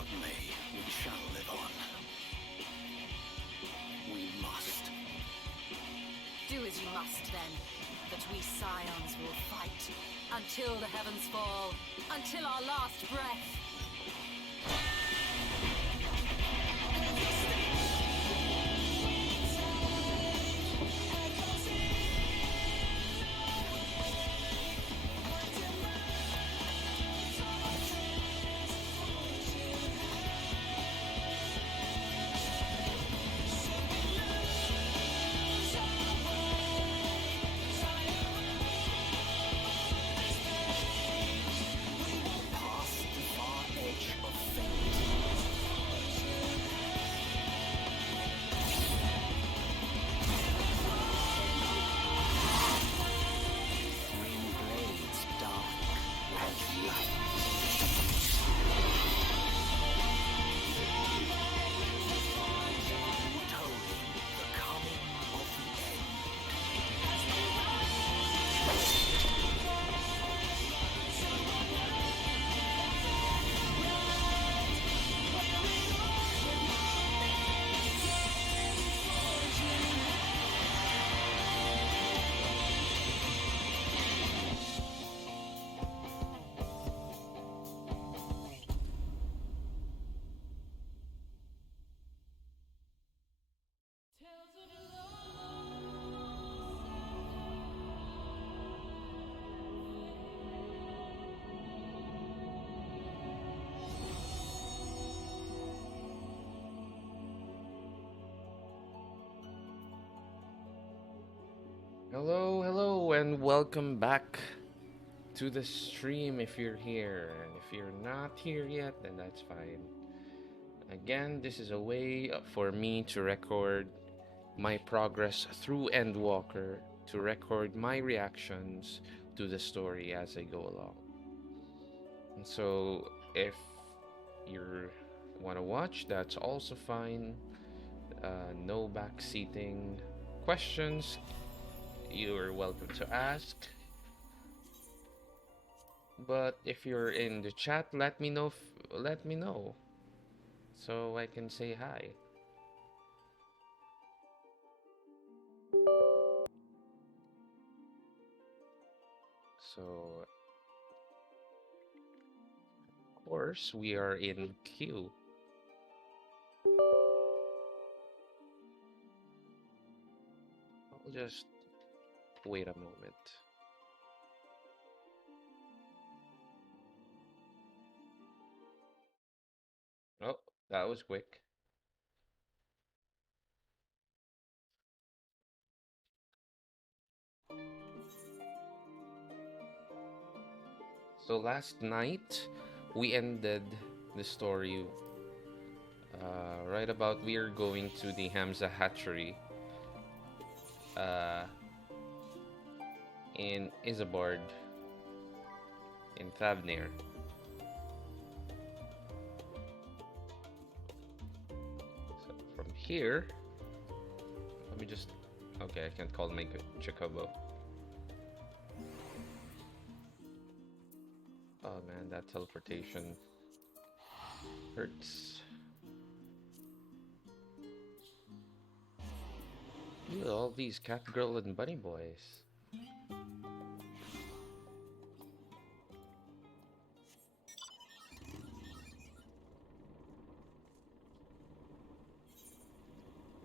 what may, we shall live on. We must. Do as you must, then. That we scions will fight until the heavens fall, until our last breath. Hello, and welcome back to the stream if you're here. And if you're not here yet, then that's fine. Again, this is a way for me to record my progress through Endwalker, to record my reactions to the story as I go along. And so, if you want to watch, that's also fine. No backseating questions. You're welcome to ask. But if you're in the chat, let me know so I can say hi. So of course we are in queue. I'll just wait a moment. Oh, that was quick. So last night we ended the story right about we're going to the Hamza hatchery in Isabard in Thavnir. So from here, let me just, okay, I can't call my Chocobo. Oh man, that teleportation hurts. Look at all these cat girl and bunny boys.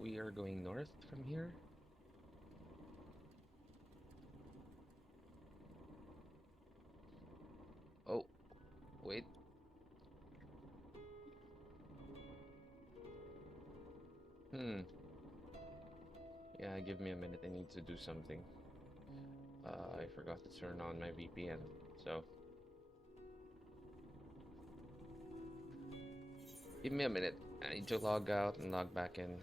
We are going north from here. Oh, wait. Yeah, give me a minute. I need to do something. I forgot to turn on my VPN, so give me a minute. I need to log out and log back in.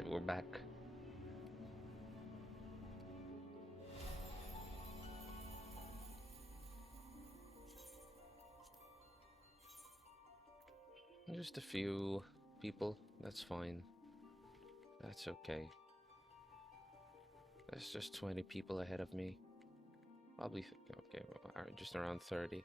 Alright, we're back. Just a few people, that's fine. That's okay. That's just 20 people ahead of me. Probably, okay, just around 30.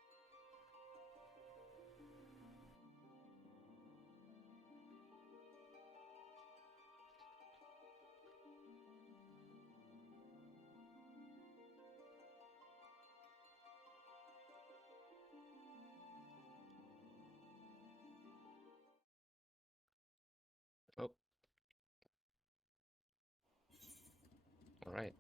Oh, alright.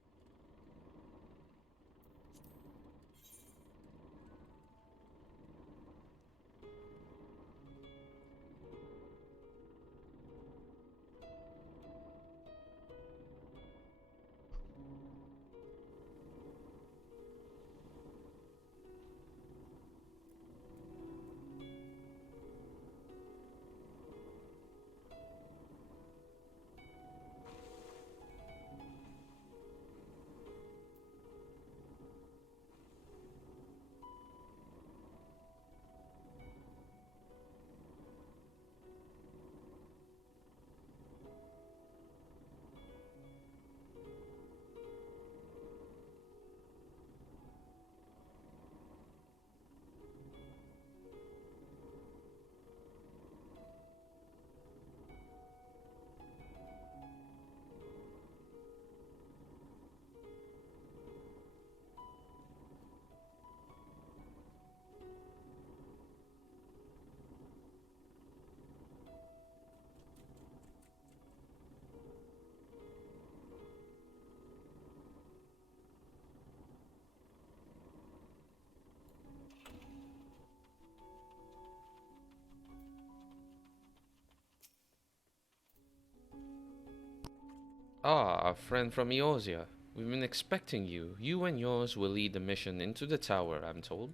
Ah, a friend from Eosia. We've been expecting you. You and yours will lead the mission into the tower, I'm told.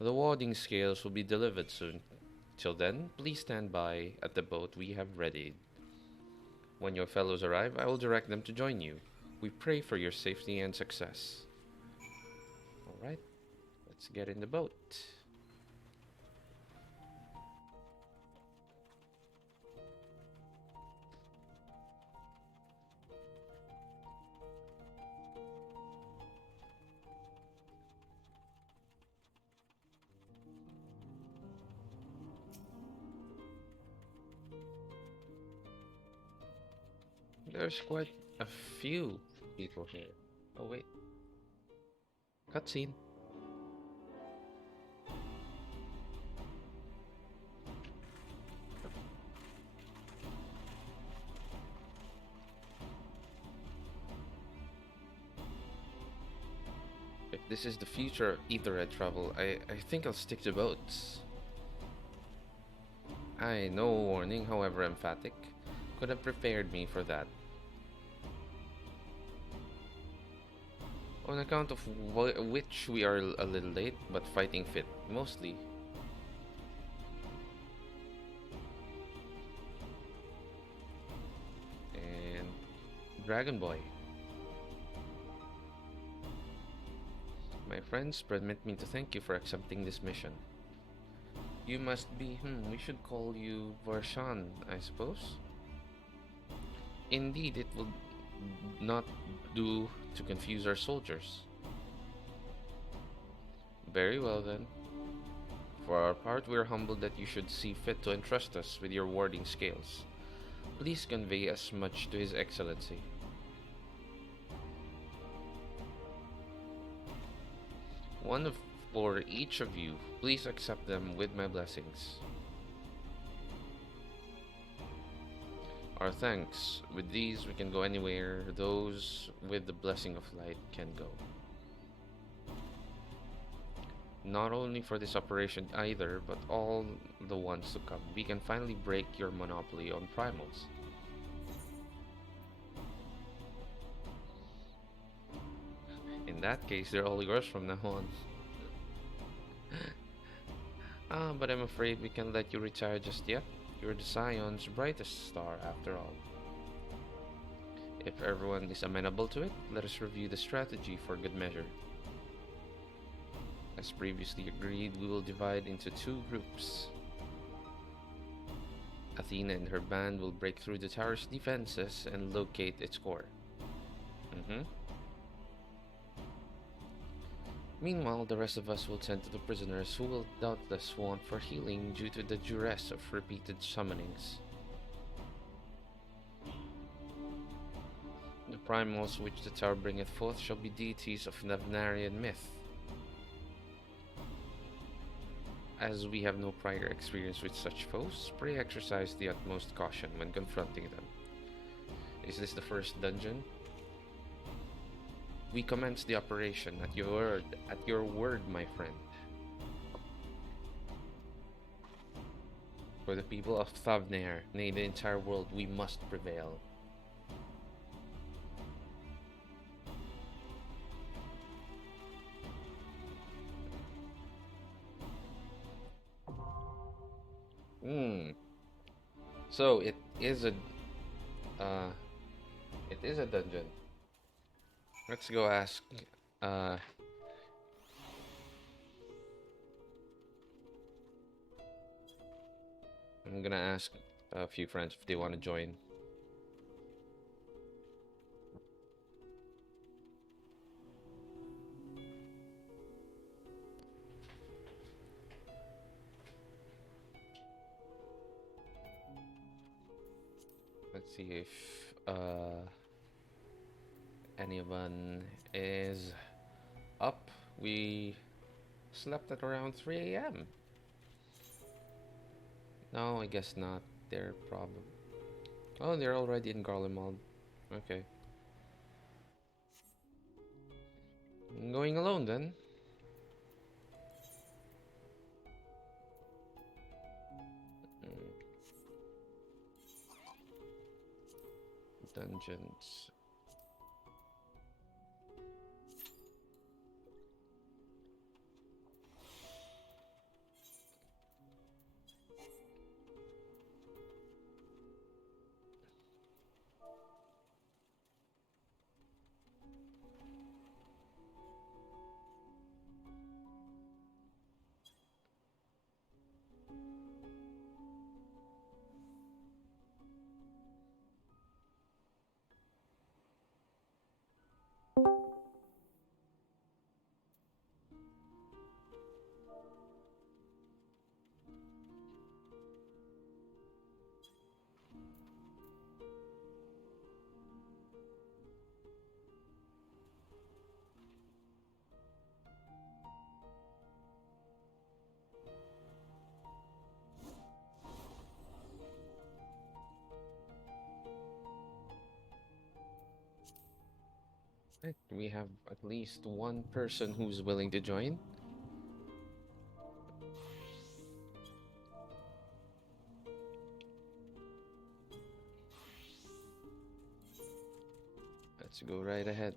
The warding scales will be delivered soon. Till then, please stand by at the boat we have readied. When your fellows arrive, I will direct them to join you. We pray for your safety and success. Alright, let's get in the boat. There's quite a few people here. Oh wait. Cutscene. If this is the future Etherhead travel, I think I'll stick to boats. No warning, however emphatic, could have prepared me for that. On account of which we are a little late, but fighting fit, mostly. And Dragon Boy. My friends, permit me to thank you for accepting this mission. You must be, we should call you Varshan, I suppose? Indeed, it will not do to confuse our soldiers. Very well then. For our part, we are humbled that you should see fit to entrust us with your warding scales. Please convey as much to His Excellency. One for each of you. Please accept them with my blessings. Our thanks. With these, we can go anywhere. Those with the blessing of light can go. Not only for this operation either, but all the ones to come. We can finally break your monopoly on primals. In that case, they're all yours from now on. But I'm afraid we can't let you retire just yet. You're the Scion's brightest star, after all. If everyone is amenable to it, let us review the strategy for good measure. As previously agreed, we will divide into two groups. Athena and her band will break through the tower's defenses and locate its core. Meanwhile, the rest of us will tend to the prisoners who will doubtless want for healing due to the duress of repeated summonings. The primals which the tower bringeth forth shall be deities of Navnarian myth. As we have no prior experience with such foes, pray exercise the utmost caution when confronting them. Is this the first dungeon? We commence the operation at your word, my friend. For the people of Thavnair, nay, the entire world, we must prevail. So it is a dungeon. Let's go ask uh I'm gonna ask a few friends if they want to join. Let's see if anyone is up. We slept at around 3 a.m. No, I guess not. They're probably... Oh, they're already in Garlemald. Okay. I'm going alone then. Dungeons. Right, we have at least one person who's willing to join. Let's go right ahead.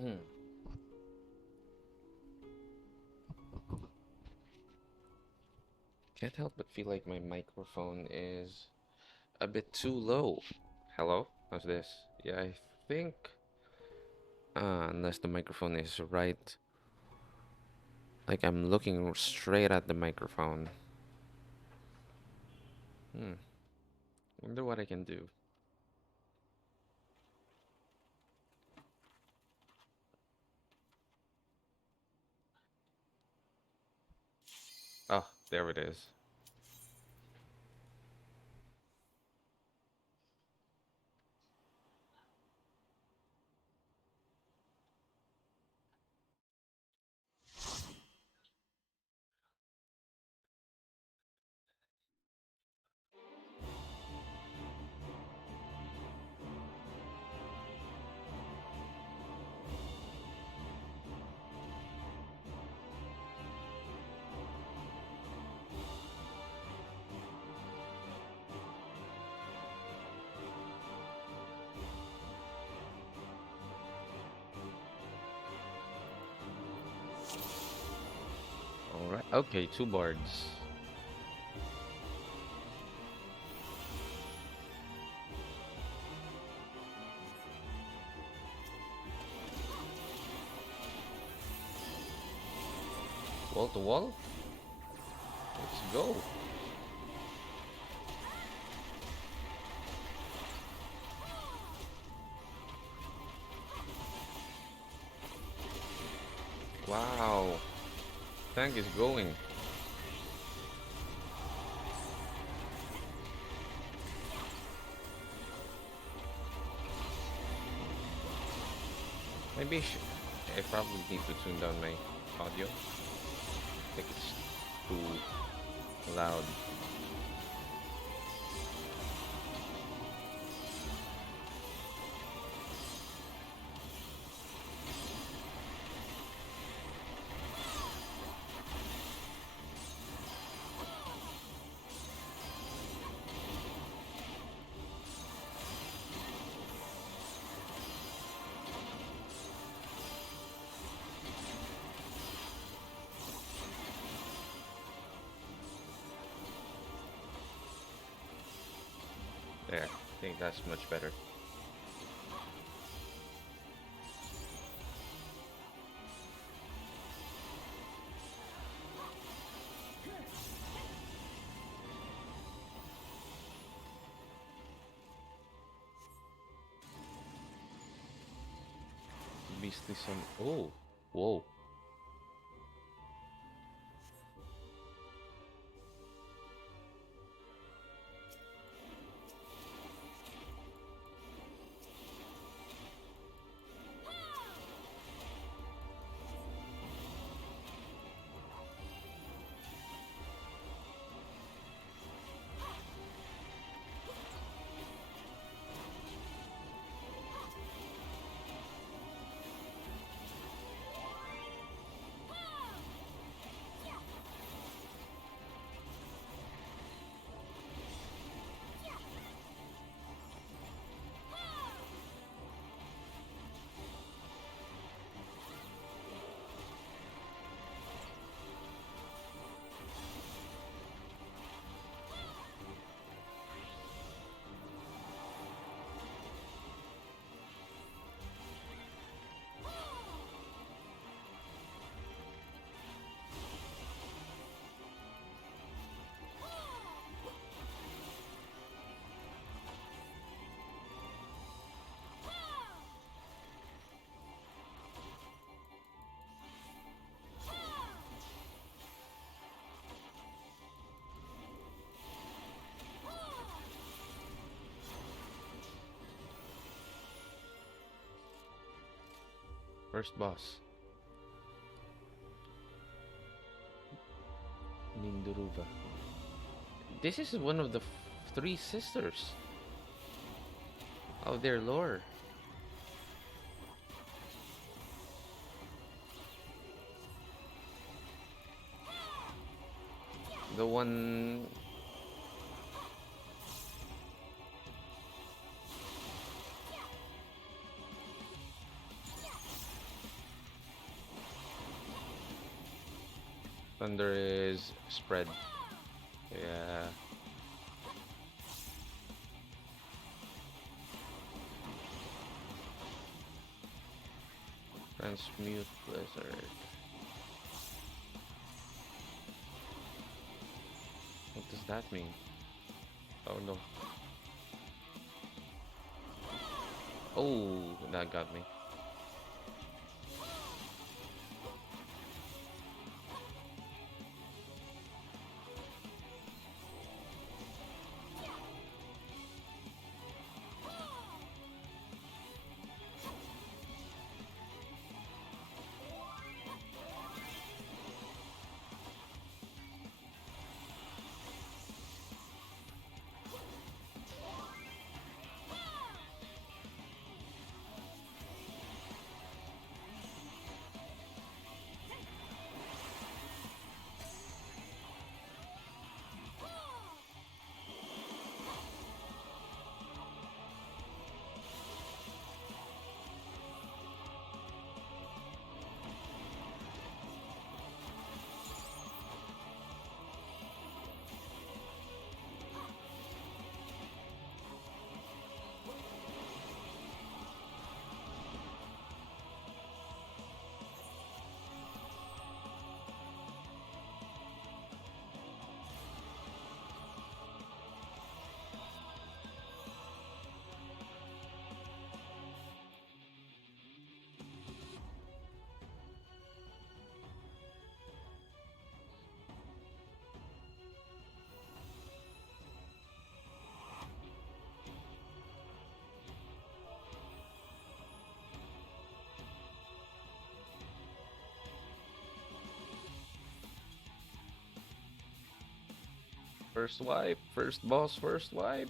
Hmm. Can't help but feel like my microphone is a bit too low. Hello? How's this? Yeah, I think... unless the microphone is right. Like I'm looking straight at the microphone. Wonder what I can do. Oh, there it is. Alright, okay, two boards. Wall to wall? Let's go. Wow. Tank is going. Maybe I probably need to tune down my audio. I think it's too loud. There, I think that's much better. Beastly some. Oh, whoa. First boss. Minduruva. This is one of the three sisters of their lore. The one. Thunder is spread. Yeah. Transmute Blizzard. What does that mean? Oh no. Oh, that got me. First wipe, first boss, first wipe.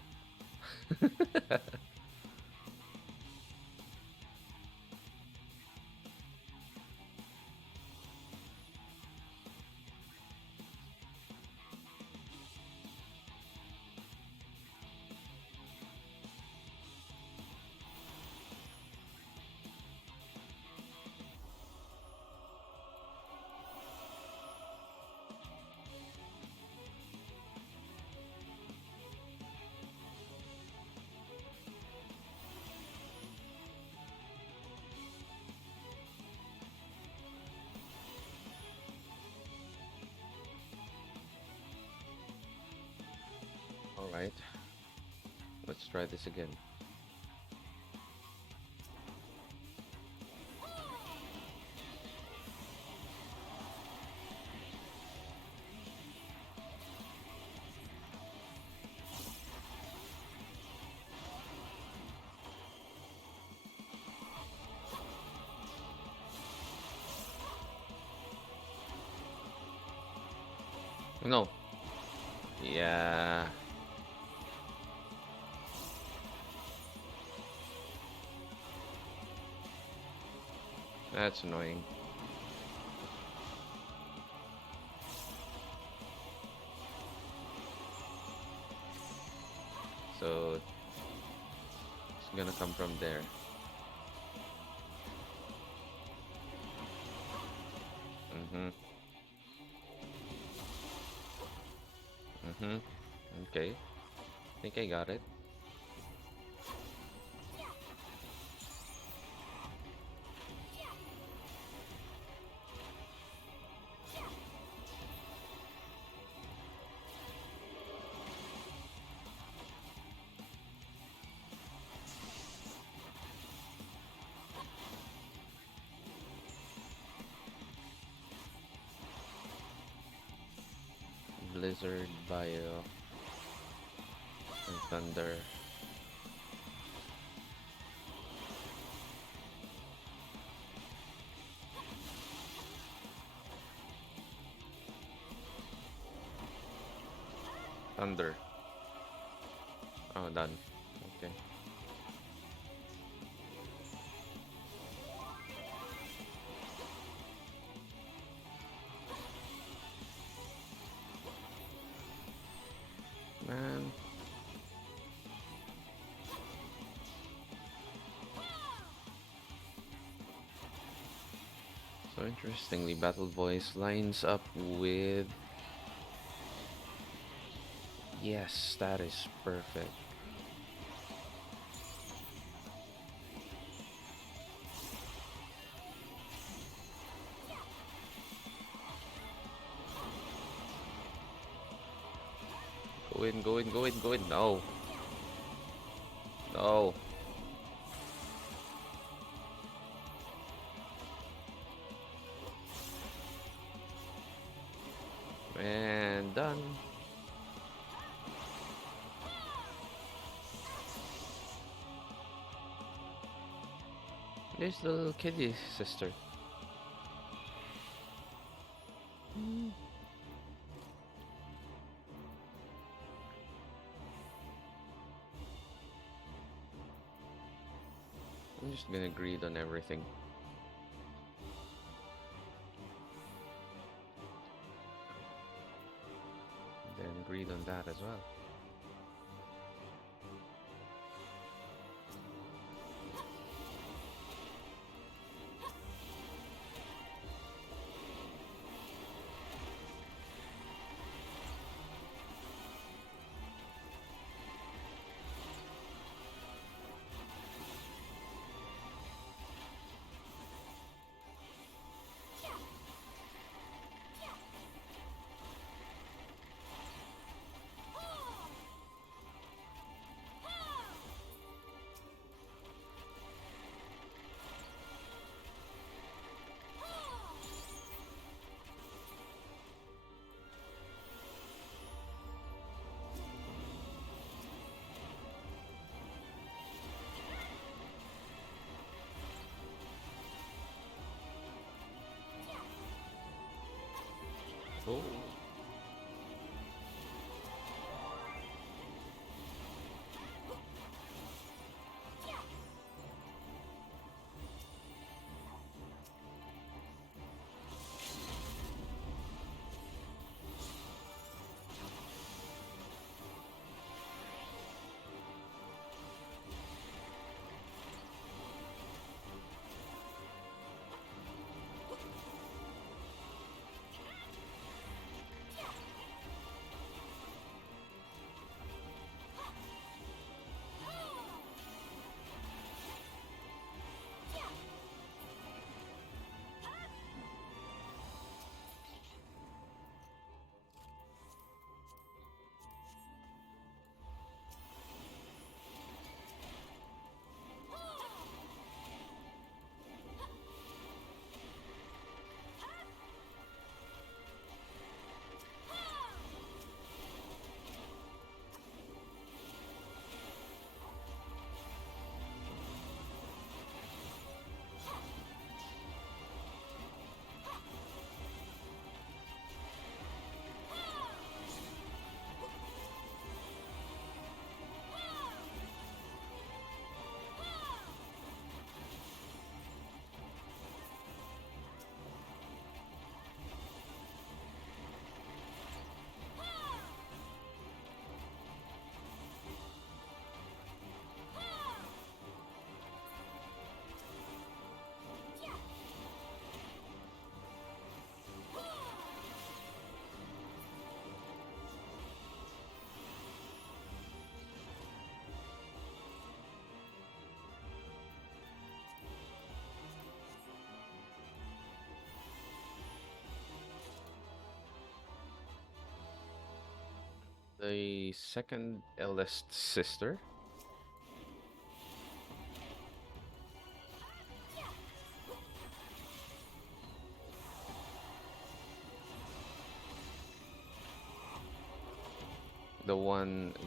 All right, let's try this again. No. Yeah. That's annoying. So it's gonna come from there. Mm-hmm. Mm-hmm. Okay. Think I got it. Blizzard, Bio, and Thunder. Thunder. Oh, done. Okay. Man. So interestingly, Battle Voice lines up with... Yes, that is perfect. Go in, go in, go in, go in. No. No. Man, done. There's the little kitty sister. I'm just gonna greed on everything. Then greed on that as well. Oh. The second eldest sister.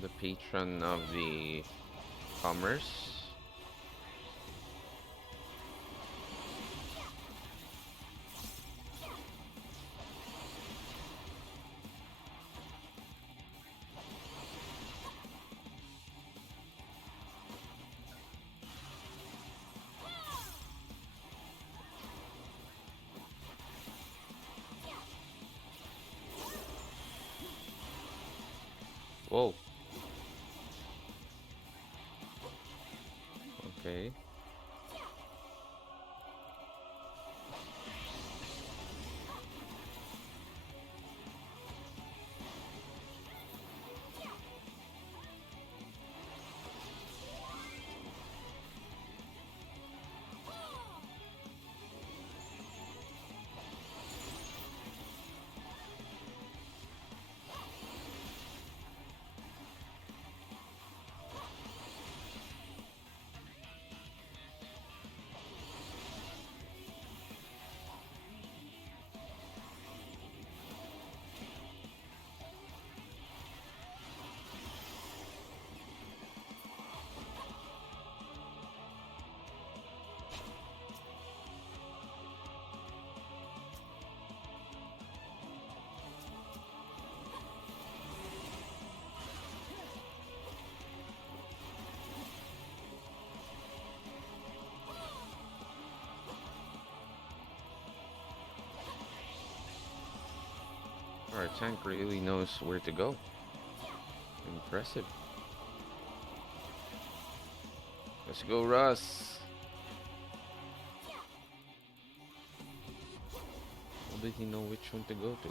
The patron of the commerce. Whoa. Okay. Our tank really knows where to go. Impressive. Let's go, Russ. How did he know which one to go to?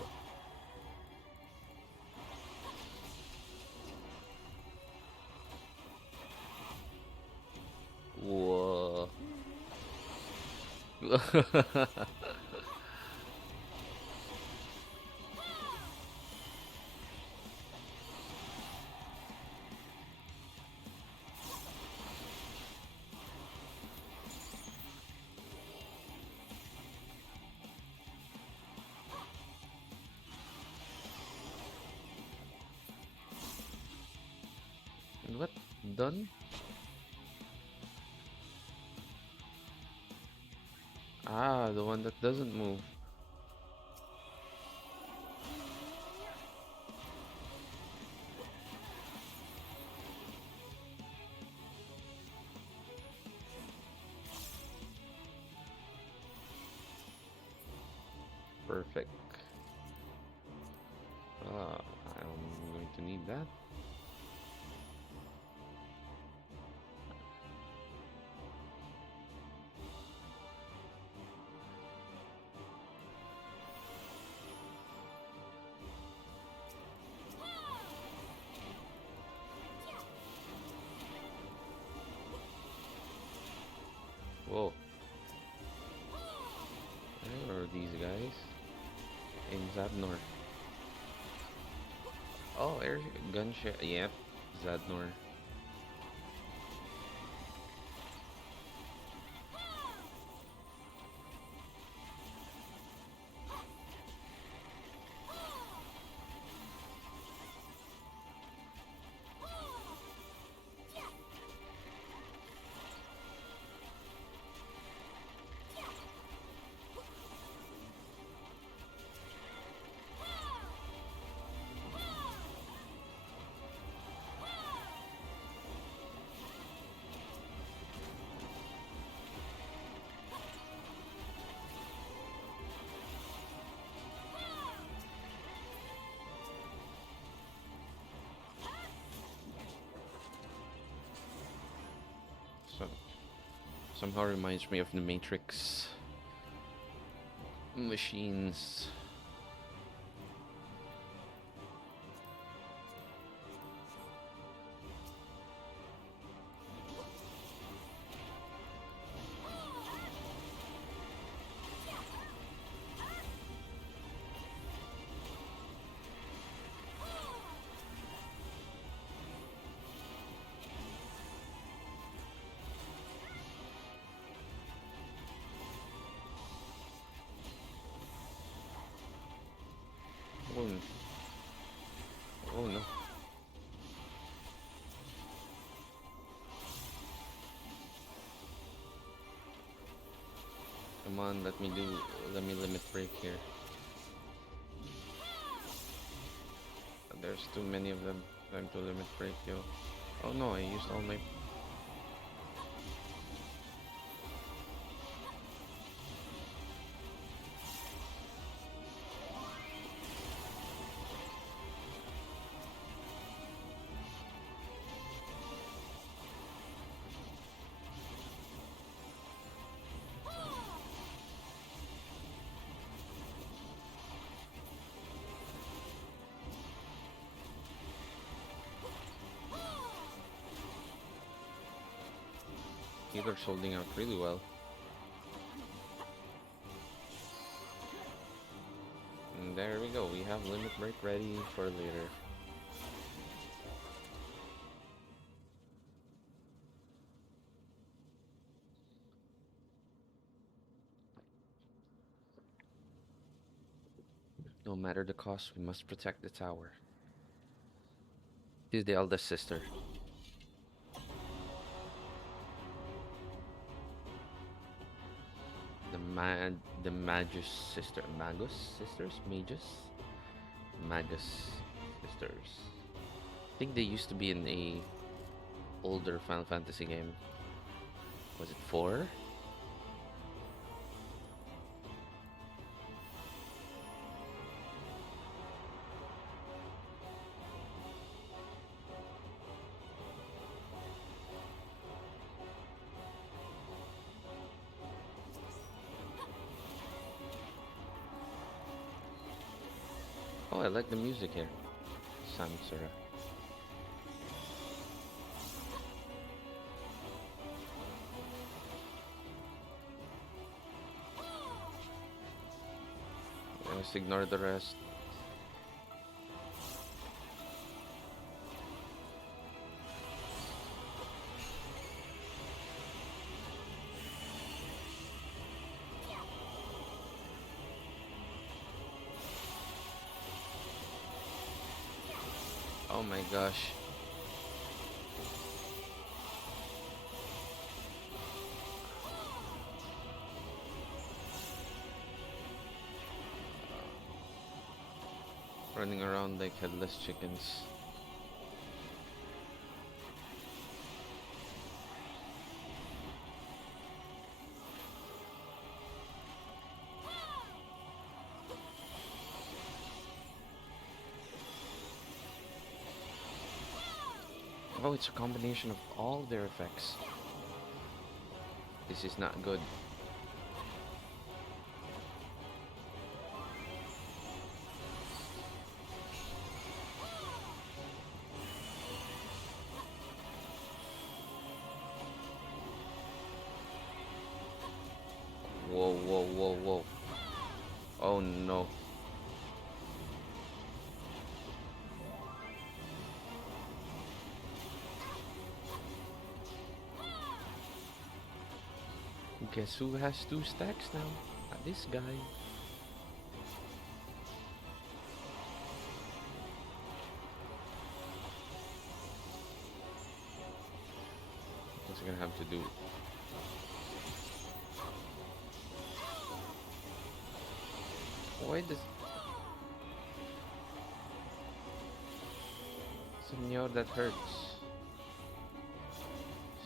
Whoa. What? Done? Ah, the one that doesn't move. Perfect. Ah, I'm going to need that. Whoa. Where are these guys? In Zadnor. Oh, air gunshot. Yep, Zadnor. So, somehow reminds me of the Matrix machines. Oh no. Come on, let me limit break here. There's too many of them. Time to limit break, yo. Oh no, I used all my... Healer's holding out really well. And there we go, we have limit break ready for later. No matter the cost, we must protect the tower. She's the eldest sister. The Magus sister. Magus sisters? Magus? Magus sisters. I think they used to be in a older Final Fantasy game. Was it 4? Oh, I like the music here. Samsara. Let's ignore the rest. Oh my gosh. Running around like headless chickens. Oh, it's a combination of all their effects. This is not good. Whoa, whoa, whoa, whoa. Oh no. Guess who has 2 stacks now? This guy. What's he gonna have to do? Why does... Senor, that hurts.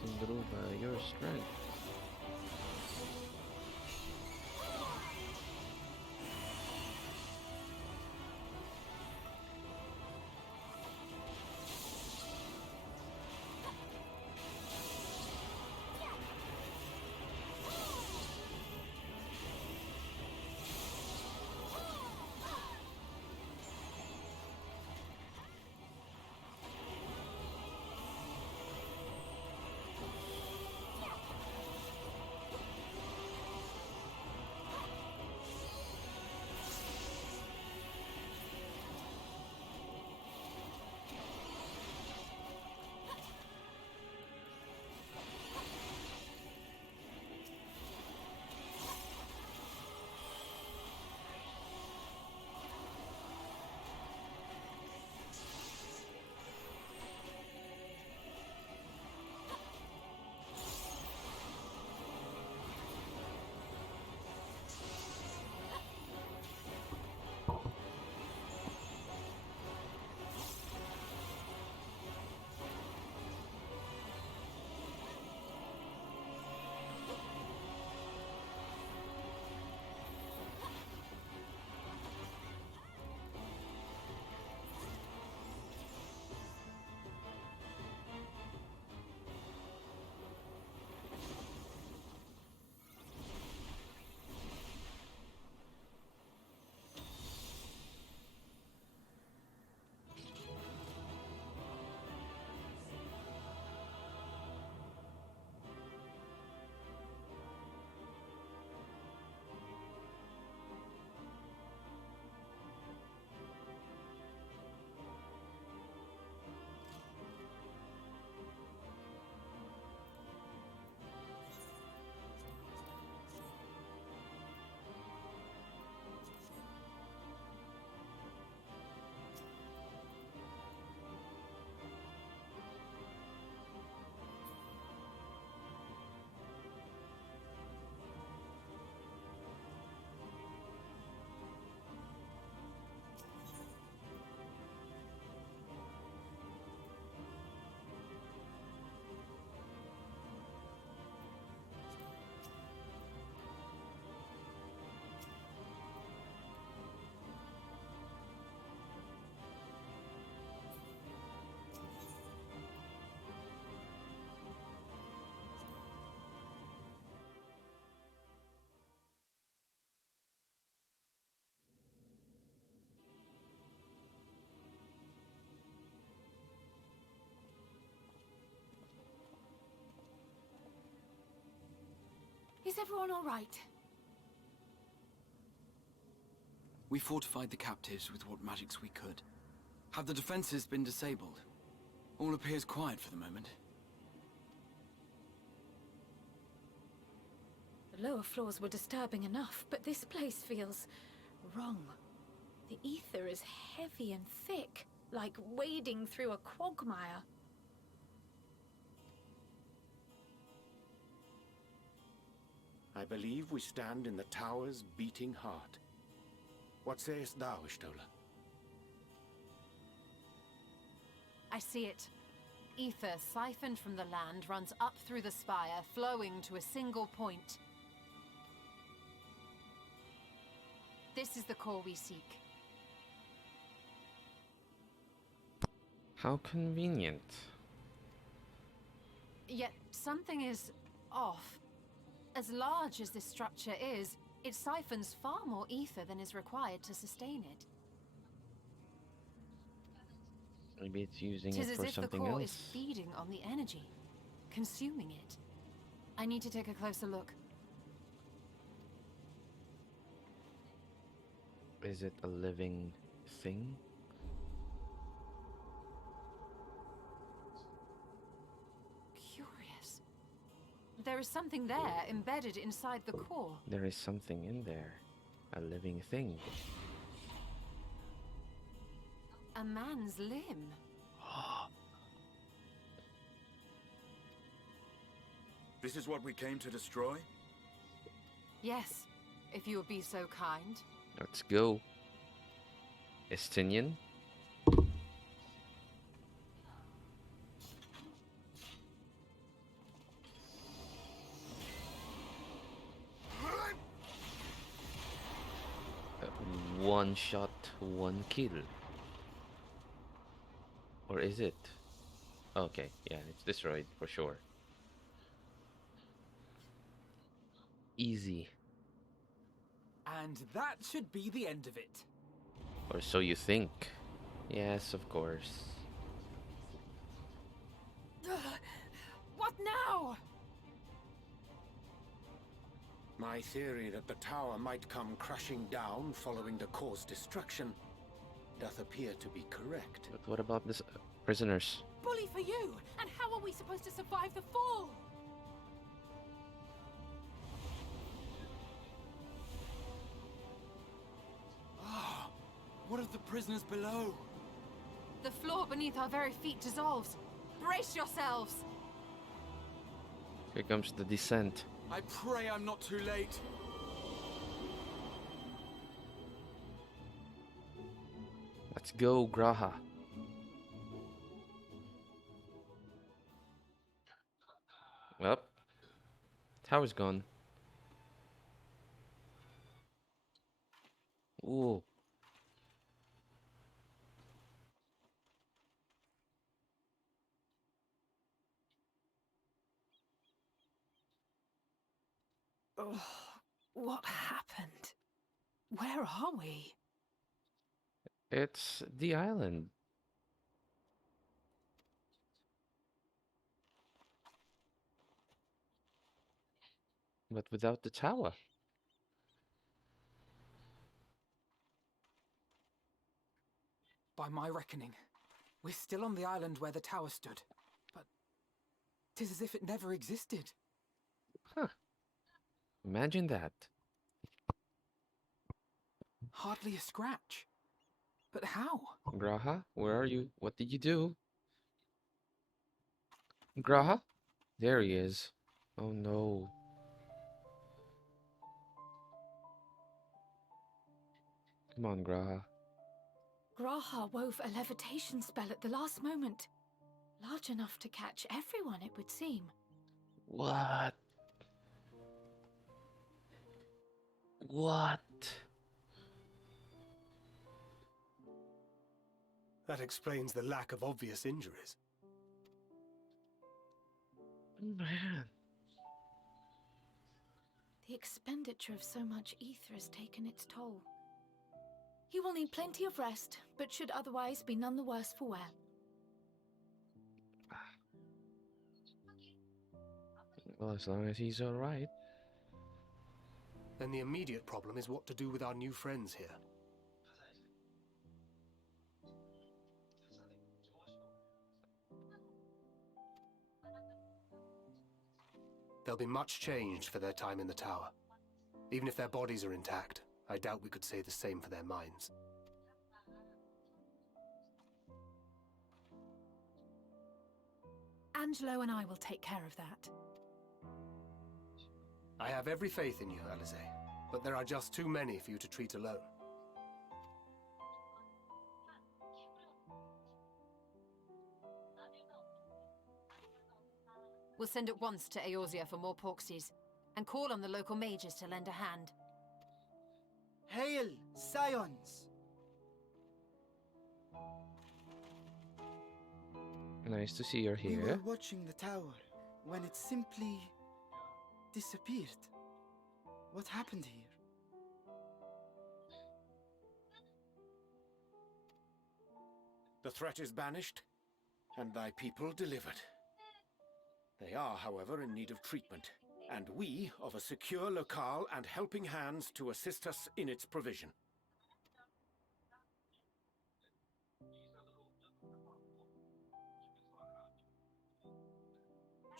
Sindruba, your strength. everyone all right? We fortified the captives with what magics we could. Have the defenses been disabled? All appears quiet for the moment. The lower floors were disturbing enough, but this place feels wrong. The ether is heavy and thick, like wading through a quagmire. I believe we stand in the tower's beating heart. What sayest thou, Ishtola? I see it. Ether siphoned from the land runs up through the spire, flowing to a single point. This is the core we seek. How convenient. Yet something is off. As large as this structure is, it siphons far more ether than is required to sustain it. Maybe it's using Tis it as for if the something core else. is feeding on the energy, consuming it. I need to take a closer look. Is it a living thing? Curious. There is something there embedded inside the core. There is something in there. A living thing. A man's limb. This is what we came to destroy? Yes, if you would be so kind. Let's go. Estinian. One shot, one kill. Or is it? Okay, yeah, it's destroyed for sure. Easy. And that should be the end of it. Or so you think. Yes, of course. What now? My theory that the tower might come crashing down following the core's destruction doth appear to be correct. But what about this prisoners? Bully for you! And how are we supposed to survive the fall? What of the prisoners below? The floor beneath our very feet dissolves. Brace yourselves! Here comes the descent. I pray I'm not too late. Let's go, Graha. Well, tower's gone. Ooh. Oh, what happened? Where are we? It's the island. But without the tower. By my reckoning, we're still on the island where the tower stood. But 'tis as if it never existed. Huh. Imagine that. Hardly a scratch. But how? Graha, where are you? What did you do? Graha? There he is. Oh no. Come on, Graha. Graha wove a levitation spell at the last moment. Large enough to catch everyone, it would seem. What? What? That explains the lack of obvious injuries. Man. The expenditure of so much ether has taken its toll. He will need plenty of rest, but should otherwise be none the worse for wear. Well, as long as he's alright. Then the immediate problem is what to do with our new friends here. They'll be much changed for their time in the tower. Even if their bodies are intact, I doubt we could say the same for their minds. Angelo and I will take care of that. I have every faith in you, Alize, but there are just too many for you to treat alone. We'll send at once to Eorzea for more Porksies, and call on the local mages to lend a hand. Hail, Scions! Nice to see you're We here. were watching the tower when it simply disappeared. What happened here? The threat is banished, and thy people delivered. They are, however, in need of treatment, and we of a secure locale and helping hands to assist us in its provision.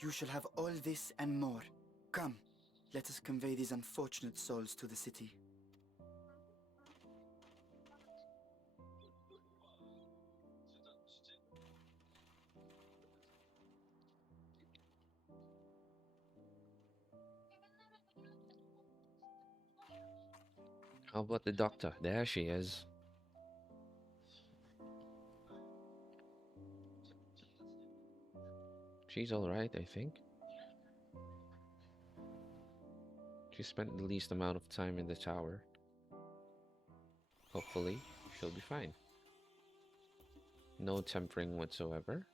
You shall have all this and more. Come, let us convey these unfortunate souls to the city. How about the doctor? There she is. She's alright, I think. She spent the least amount of time in the tower. Hopefully, she'll be fine. No tempering whatsoever.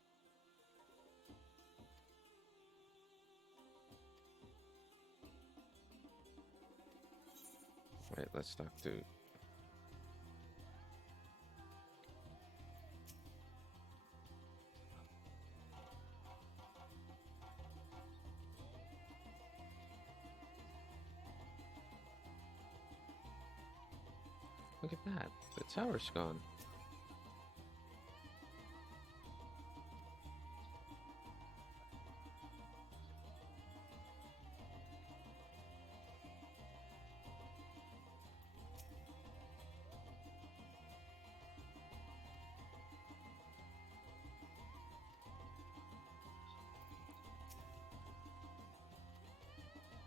Right, let's talk to... Look at that. The tower's gone.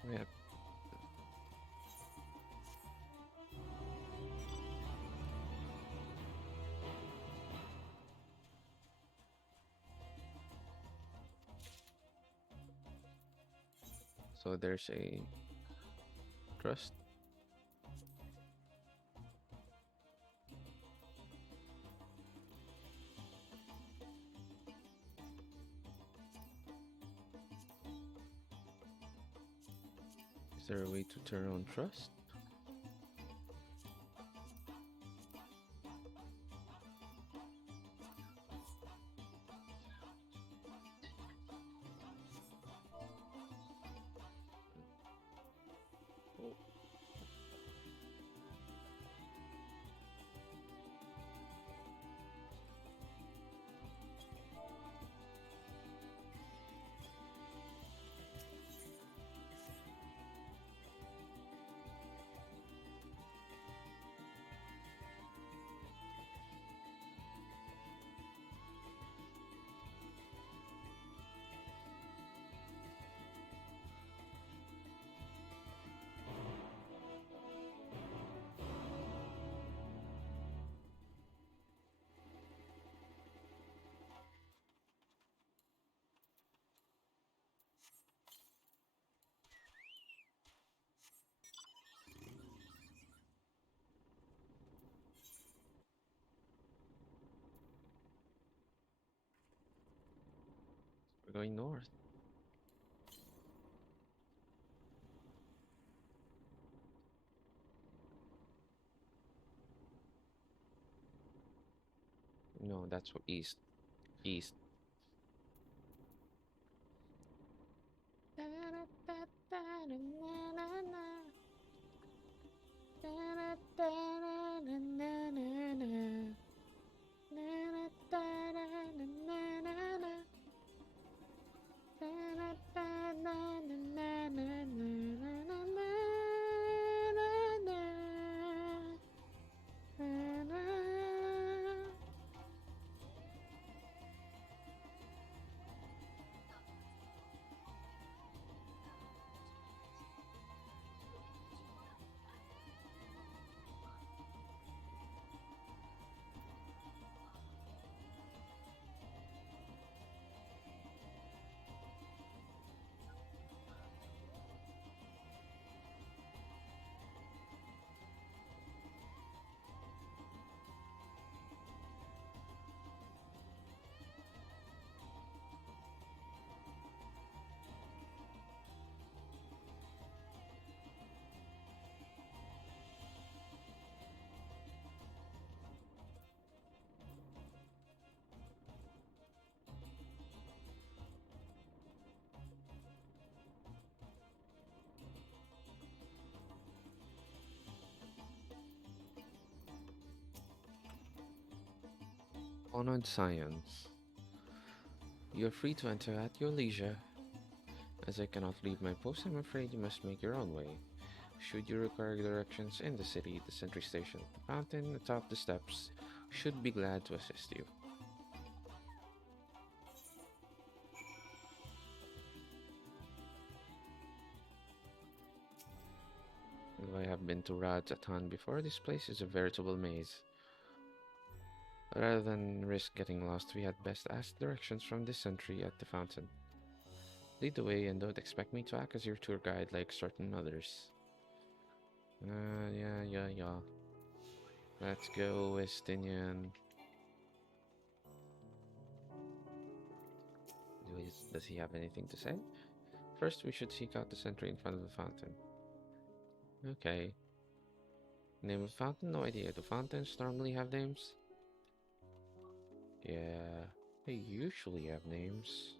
Yeah. So there's a trust. Is there a way to turn on trust? We're going north. No, that's what east. East. Honored Scions, you are free to enter at your leisure. As I cannot leave my post, I'm afraid you must make your own way. Should you require directions in the city, the sentry station, the fountain atop the steps should be glad to assist you. Though I have been to Rajatan before, this place is a veritable maze. Rather than risk getting lost, we had best ask directions from this sentry at the fountain. Lead the way and don't expect me to act as your tour guide like certain others. Yeah. Let's go, Westinian. Does he have anything to say? First, we should seek out the sentry in front of the fountain. Okay. Name of the fountain? No idea. Do fountains normally have names? Yeah, they usually have names.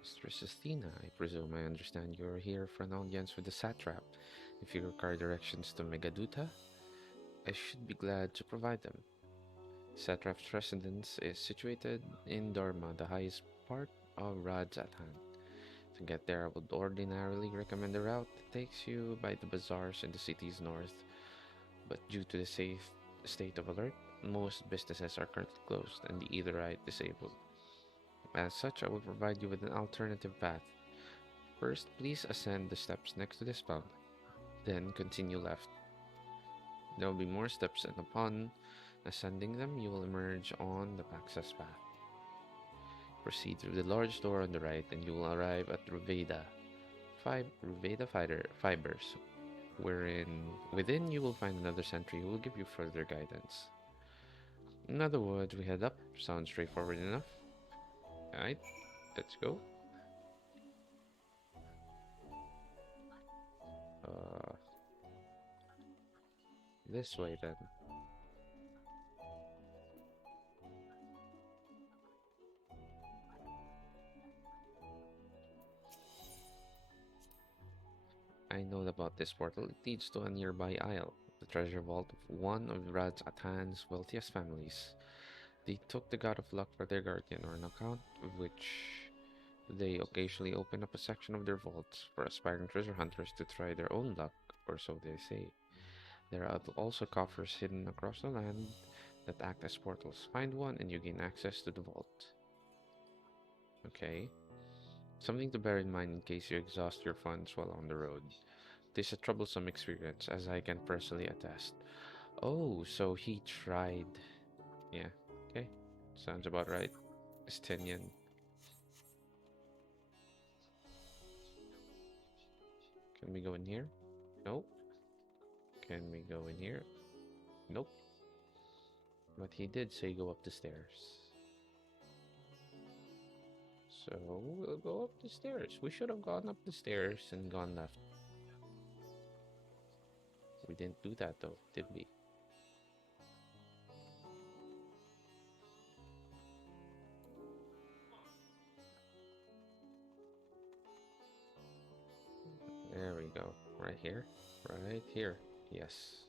Mistress Athena, I presume I understand you're here for an audience with the satrap. If you require directions to Megaduta, I should be glad to provide them. Satrap's residence is situated in Dorma, the highest part of Rajatan. To get there, I would ordinarily recommend a route that takes you by the bazaars in the city's north, but due to the safe state of alert, most businesses are currently closed and the Etherite disabled. As such, I will provide you with an alternative path. First, please ascend the steps next to this fountain. Then continue left. There will be more steps, and upon ascending them, you will emerge on the access path. Proceed through the large door on the right, and you will arrive at Ruveda. Ruveda Fibers, wherein within you will find another sentry who will give you further guidance. In other words, we head up. Sounds straightforward enough. Alright, let's go. This way then. I know about this portal. It leads to a nearby isle, the treasure vault of one of Rad's Atan's wealthiest families. They took the god of luck for their guardian, on account of which they occasionally open up a section of their vaults for aspiring treasure hunters to try their own luck, or so they say. There are also coffers hidden across the land that act as portals. Find one and you gain access to the vault. Okay. Something to bear in mind in case you exhaust your funds while on the road. This is a troublesome experience, as I can personally attest. Oh, so he tried. Yeah, okay. Sounds about right. Estinian. Can we go in here? Nope. Can we go in here? Nope. But he did say go up the stairs. So we'll go up the stairs. We should have gone up the stairs and gone left. We didn't do that though, did we? There we go. Right here. Right here. Yes.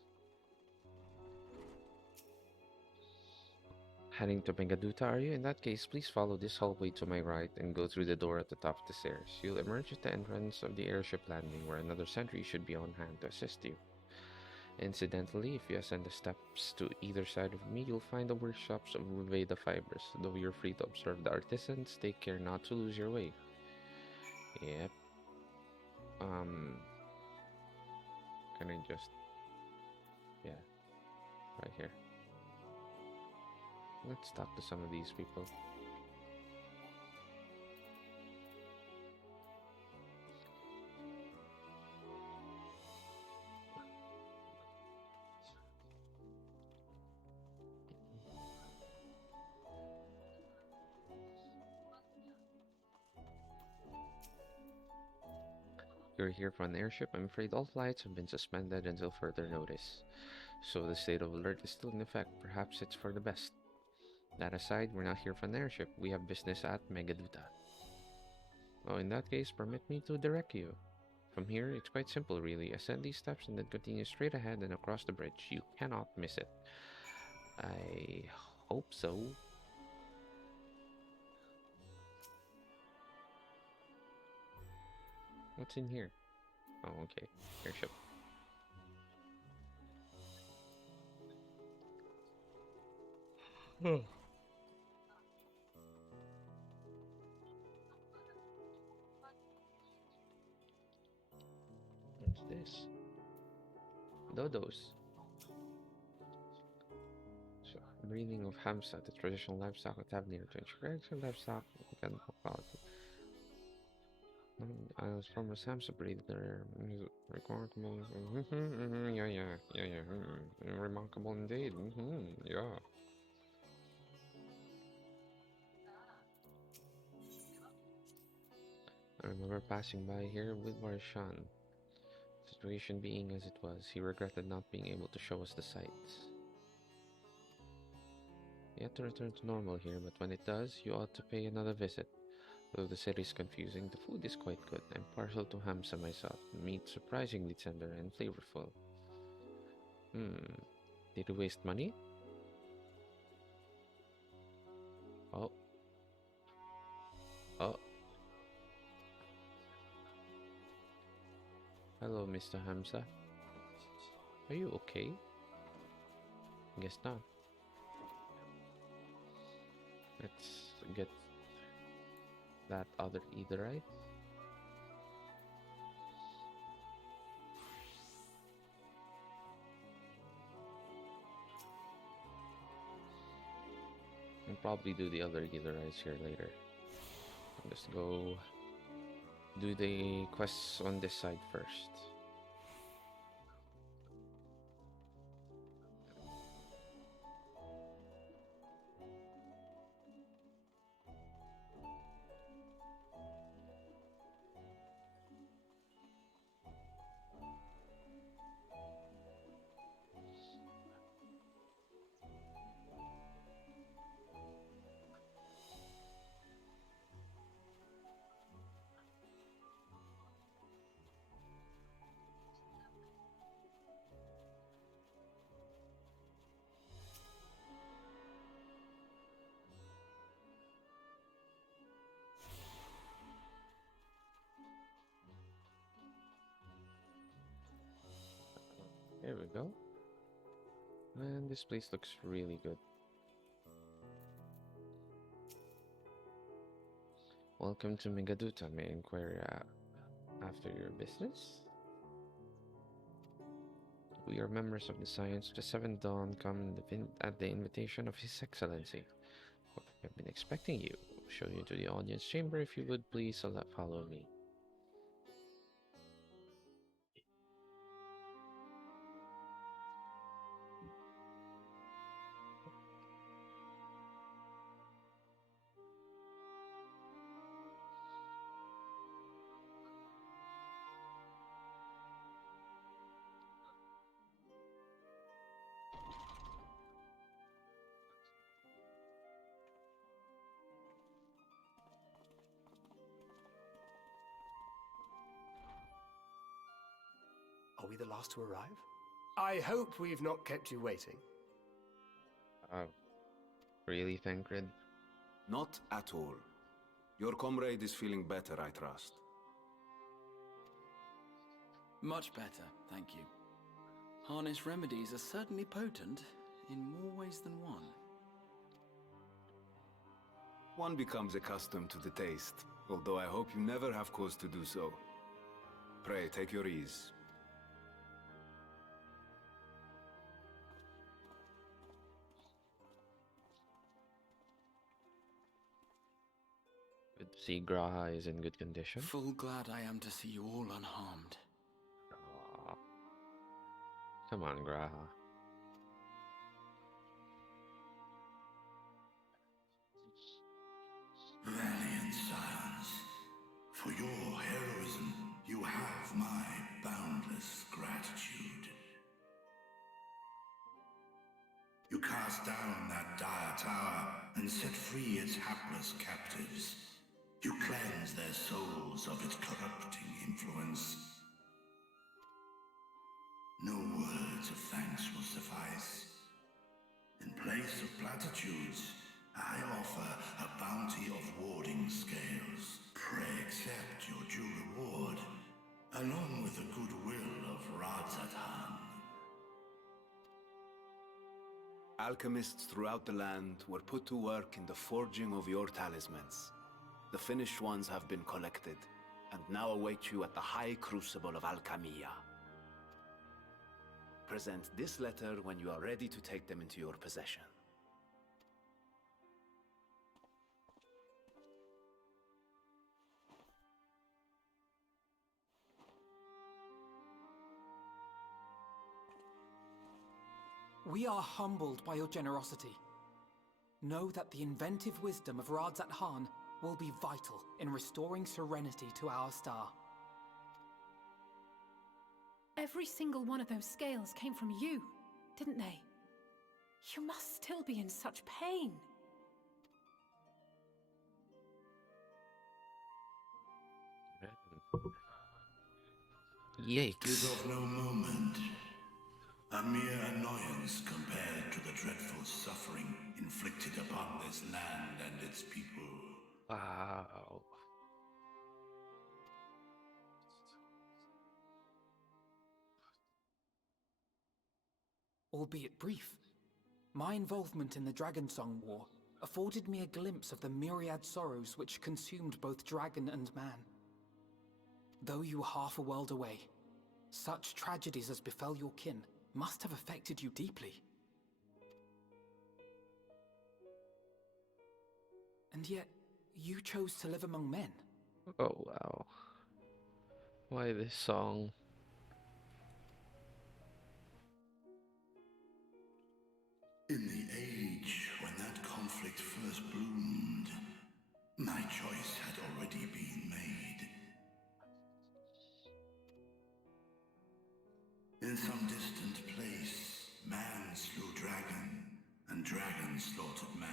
Heading to Bengaduta, are you? In that case, please follow this hallway to my right and go through the door at the top of the stairs. You'll emerge at the entrance of the airship landing, where another sentry should be on hand to assist you. Incidentally, if you ascend the steps to either side of me, you'll find the workshops of Ruveda Fibers. Though you're free to observe the artisans, take care not to lose your way. Yep. Can I just... Yeah, right here. Let's talk to some of these people. You're here for an airship. I'm afraid all flights have been suspended until further notice. So the state of alert is still in effect. Perhaps it's for the best. That aside, we're not here for an airship. We have business at Megaduta. Oh, in that case, permit me to direct you. From here, it's quite simple, really. Ascend these steps and then continue straight ahead and across the bridge. You cannot miss it. I hope so. What's in here? Oh, okay. Airship. Oh. What's this? Dodos. So, breeding of hamster, the traditional livestock of Tabnir to ensure extra livestock can quality. I was from a hamster breeder. Remarkable. Yeah. Remarkable indeed. Yeah. I remember passing by here with Marshan. Situation being as it was, he regretted not being able to show us the sights. Yet to return to normal here, but when it does, you ought to pay another visit. Though the city's confusing, the food is quite good. I'm partial to hamsa myself. Meat surprisingly tender and flavorful. Did you waste money? Oh. Oh. Hello, Mr. Hamza. Are you okay? Guess not. Let's get that other etherite. And probably do the other etherites here later. Let's go do the quests on this side first. There we go. And this place looks really good. Welcome to Megaduta. May I inquire after your business? We are members of the Science of the Seventh Dawn, come at the invitation of His Excellency. I've been expecting you. I'll show you to the audience chamber if you would please follow me. we the last to arrive? I hope we've not kept you waiting. Oh, really, Tancred? Not at all. Your comrade is feeling better, I trust. Much better, thank you. Harness remedies are certainly potent, in more ways than one. One becomes accustomed to the taste, although I hope you never have cause to do so. Pray, take your ease. Good to see Graha is in good condition. Full glad I am to see you all unharmed. Aw. Come on, Graha. Valiant scions, for your heroism, you have my boundless gratitude. You cast down that dire tower and set free its hapless captives. You cleanse their souls of its corrupting influence. No words of thanks will suffice. In place of platitudes, I offer a bounty of warding scales. Pray accept your due reward, along with the goodwill of Radzatan. Alchemists throughout the land were put to work in the forging of your talismans. The finished ones have been collected, and now await you at the High Crucible of Alchemia. Present this letter when you are ready to take them into your possession. We are humbled by your generosity. Know that the inventive wisdom of Radzat Han will be vital in restoring serenity to our star. Every single one of those scales came from you, didn't they? You must still be in such pain. Yikes. 'Tis of no moment. A mere annoyance compared to the dreadful suffering inflicted upon this land and its people. Wow. Albeit brief, my involvement in the Dragonsong War afforded me a glimpse of the myriad sorrows which consumed both dragon and man. Though you were half a world away, such tragedies as befell your kin must have affected you deeply. And yet, you chose to live among men. Oh, wow. Why this song? In the age when that conflict first bloomed, my choice had already been made. In some distant place, man slew dragon, and dragon slaughtered man.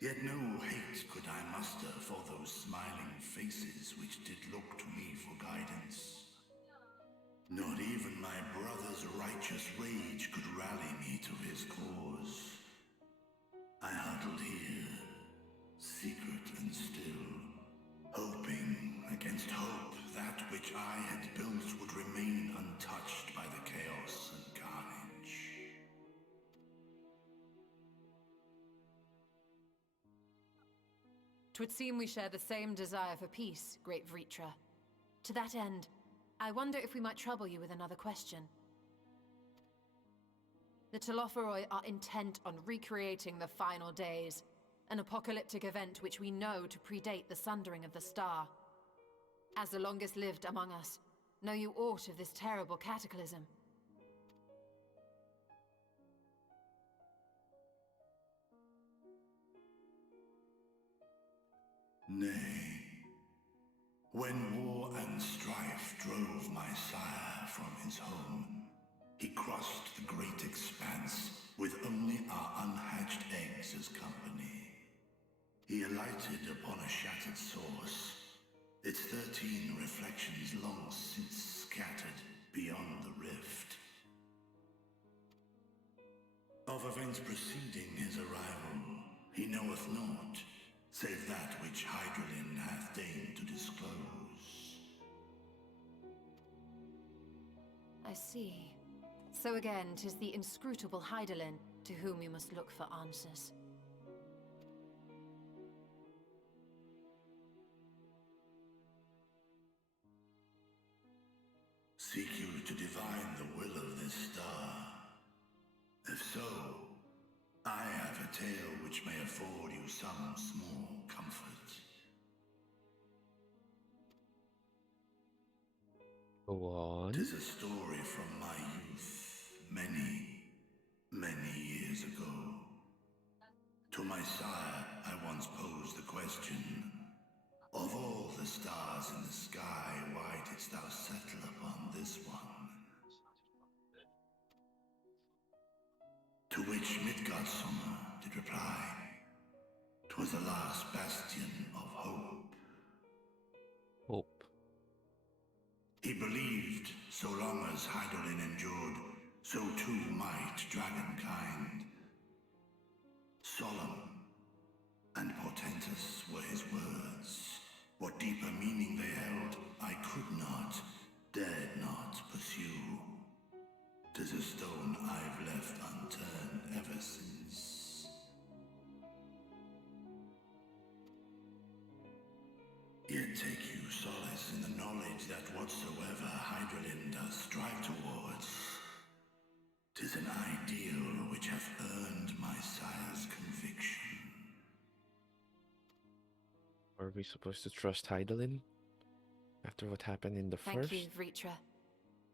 Yet no hate could I muster for those smiling faces which did look to me for guidance. Not even my brother's righteous rage could rally me to his cause. I huddled here, secret and still, hoping against hope that which I had built would remain untouched by the chaos and carnage. Twould seem we share the same desire for peace, great Vritra. To that end, I wonder if we might trouble you with another question. The Telophoroi are intent on recreating the final days, an apocalyptic event which we know to predate the sundering of the star. As the longest lived among us, know you aught of this terrible cataclysm? Nay. When war and strife drove my sire from his home, he crossed the great expanse with only our unhatched eggs as company. He alighted upon a shattered source, its 13 reflections long since scattered beyond the rift. Of events preceding his arrival, he knoweth naught, save that which Hydralin hath deigned to disclose. I see. So again, 'tis the inscrutable Hydaelyn to whom you must look for answers. Seek you to divine the will of this star? If so, I have a tale which may afford you some small comfort. Go on. 'Tis a story from my youth, many years ago. To my sire, I once posed the question, of all the stars in the sky, why didst thou settle upon this one? To which Midgardsormr did reply, 'twas the last bastion of hope. Hope. He believed so long as Hydaelyn endured, so too might dragonkind. Solemn and portentous were his words. What deeper meaning they held, I could not, dared not pursue. 'Tis a stone I've left unturned ever since. Yet take you solace in the knowledge that whatsoever Hydralyn does strive towards, 'tis an ideal which hath earned my sire's conviction. Are we supposed to trust Hydaelyn? After what happened in the Thank first? you, Vritra.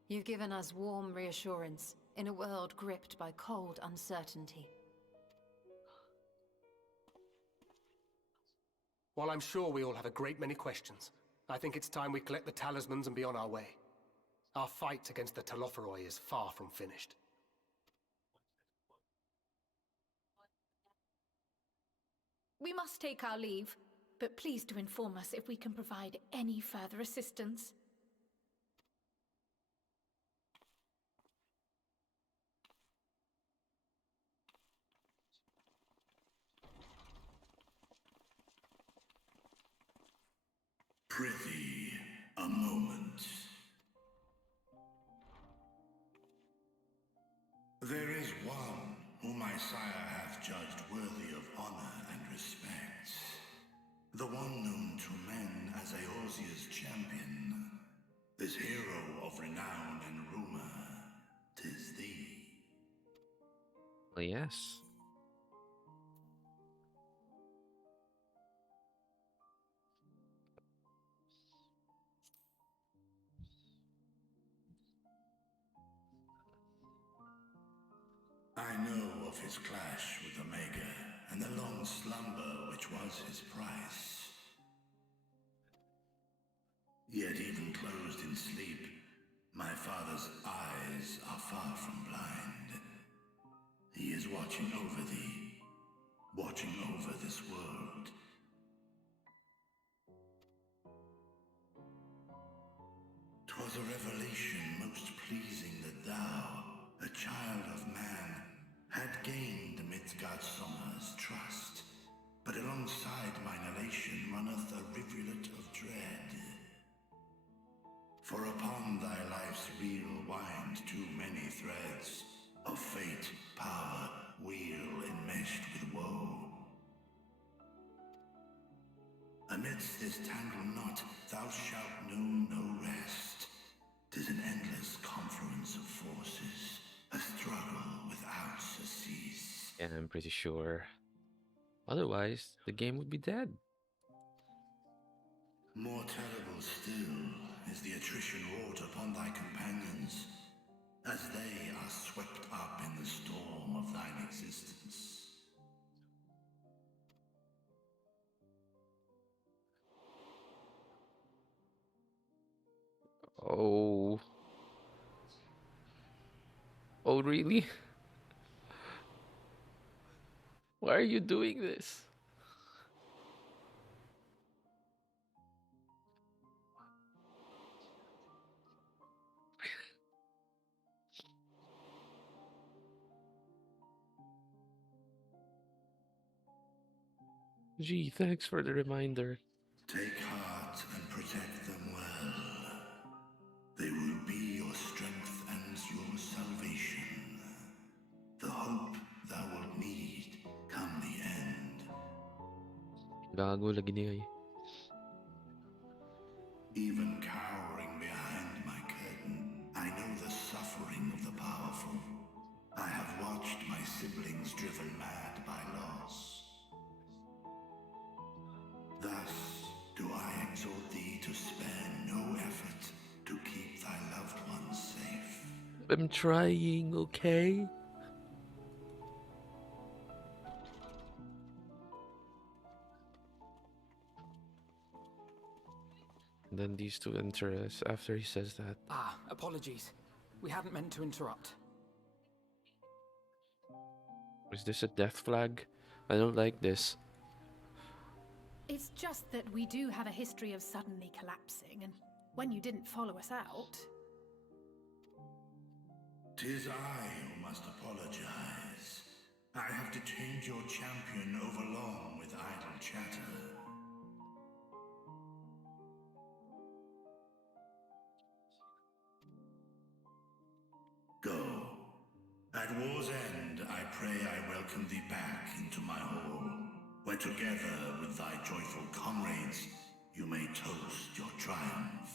You've given us warm reassurance in a world gripped by cold uncertainty. While I'm sure we all have a great many questions, I think it's time we collect the talismans and be on our way. Our fight against the Telophoroi is far from finished. We must take our leave, but please do inform us if we can provide any further assistance. Prithee, a moment. There is one whom my sire hath judged worthy of honor and respect. The one known to men as Eorzea's champion. This hero of renown and rumor, 'tis thee. Well, yes. I know of his clash with Omega, and the long slumber which was his price. Yet even closed in sleep, my father's eyes are far from blind. He is watching over thee, watching over this world. 'Twas a revelation most pleasing that thou, a child of man, had gained Midgardsormr's trust. But alongside mine elation runneth a rivulet of dread. For upon thy life's reel wind too many threads of fate, power, wheel enmeshed with woe. Amidst this tangled knot thou shalt know no rest. 'Tis an endless confluence of forces, a struggle without surcease. Yeah, I'm pretty sure. Otherwise, the game would be dead. More terrible still is the attrition wrought upon thy companions, as they are swept up in the storm of thine existence. Oh. Oh, really? Why are you doing this? Gee, thanks for the reminder. Take heart and protect them well. They will be your strength and your salvation. The hope thou wilt need come the end. Gago lagi niya eh. Even cowering behind my curtain, I know the suffering of the powerful. I have watched my siblings driven mad by loss. Thus do I exhort thee to spare no effort to keep thy loved ones safe. I'm trying, okay? And then these two enter us after he says that. Ah, apologies. We hadn't meant to interrupt. Is this a death flag? I don't like this. It's just that we do have a history of suddenly collapsing, and when you didn't follow us out... 'Tis I who must apologize. I have detained your champion overlong with idle chatter. Go. At war's end, I pray I welcome thee back into my hall, where together with thy joyful comrades, you may toast your triumph.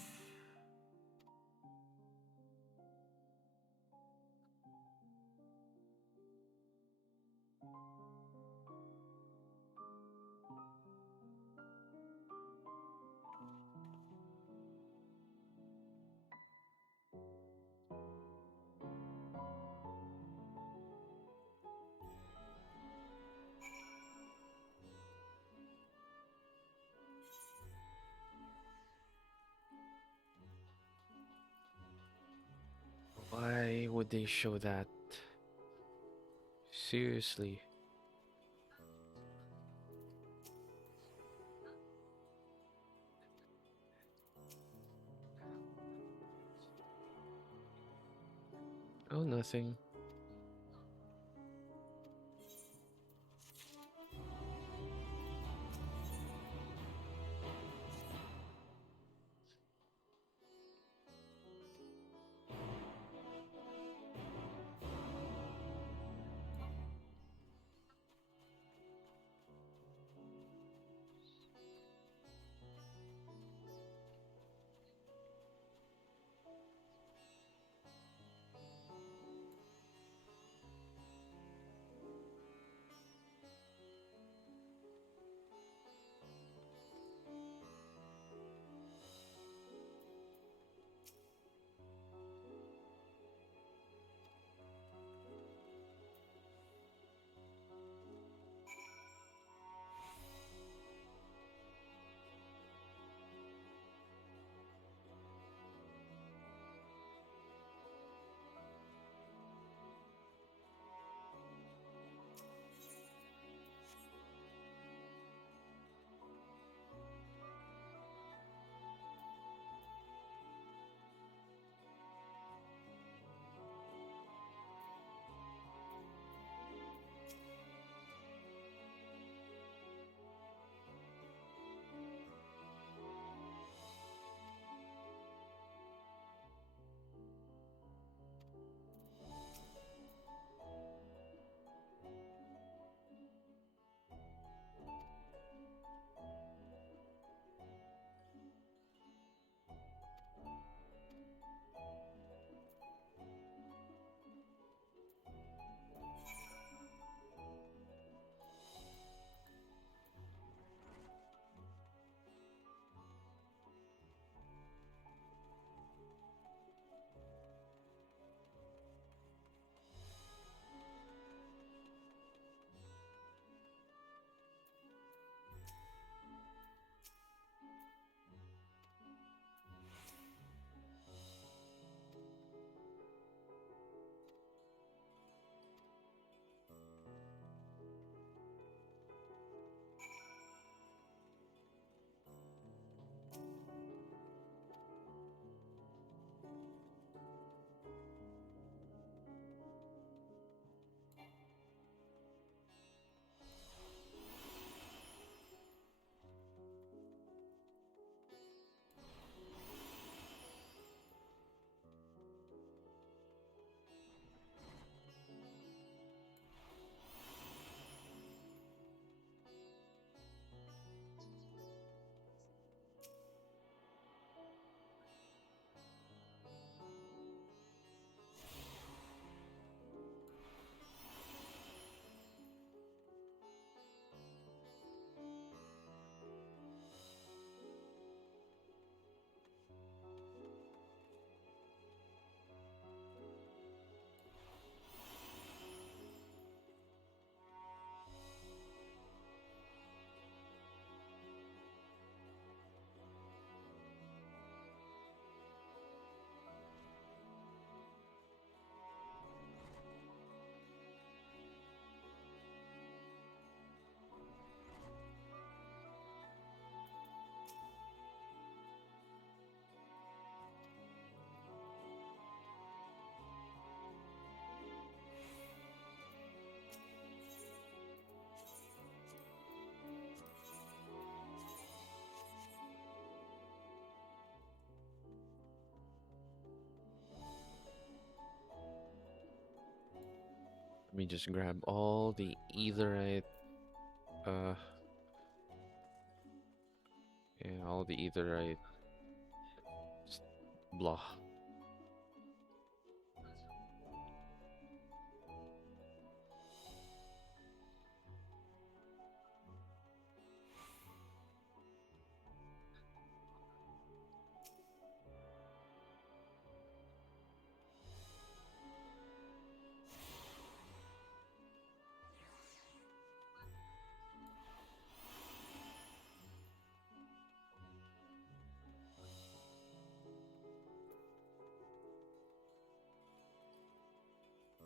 Why would they show that? Seriously. Oh, nothing. Let me just grab all the etherite. Yeah, all the etherite. Blah.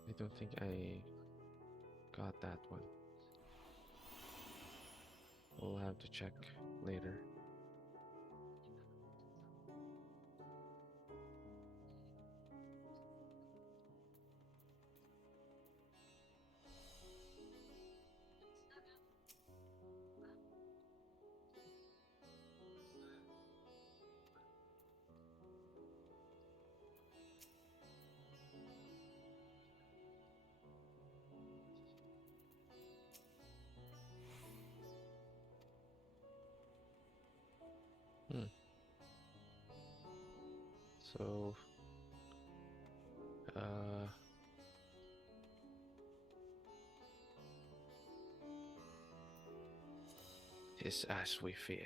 I don't think I got that one. We'll have to check later. So, it's as we feared.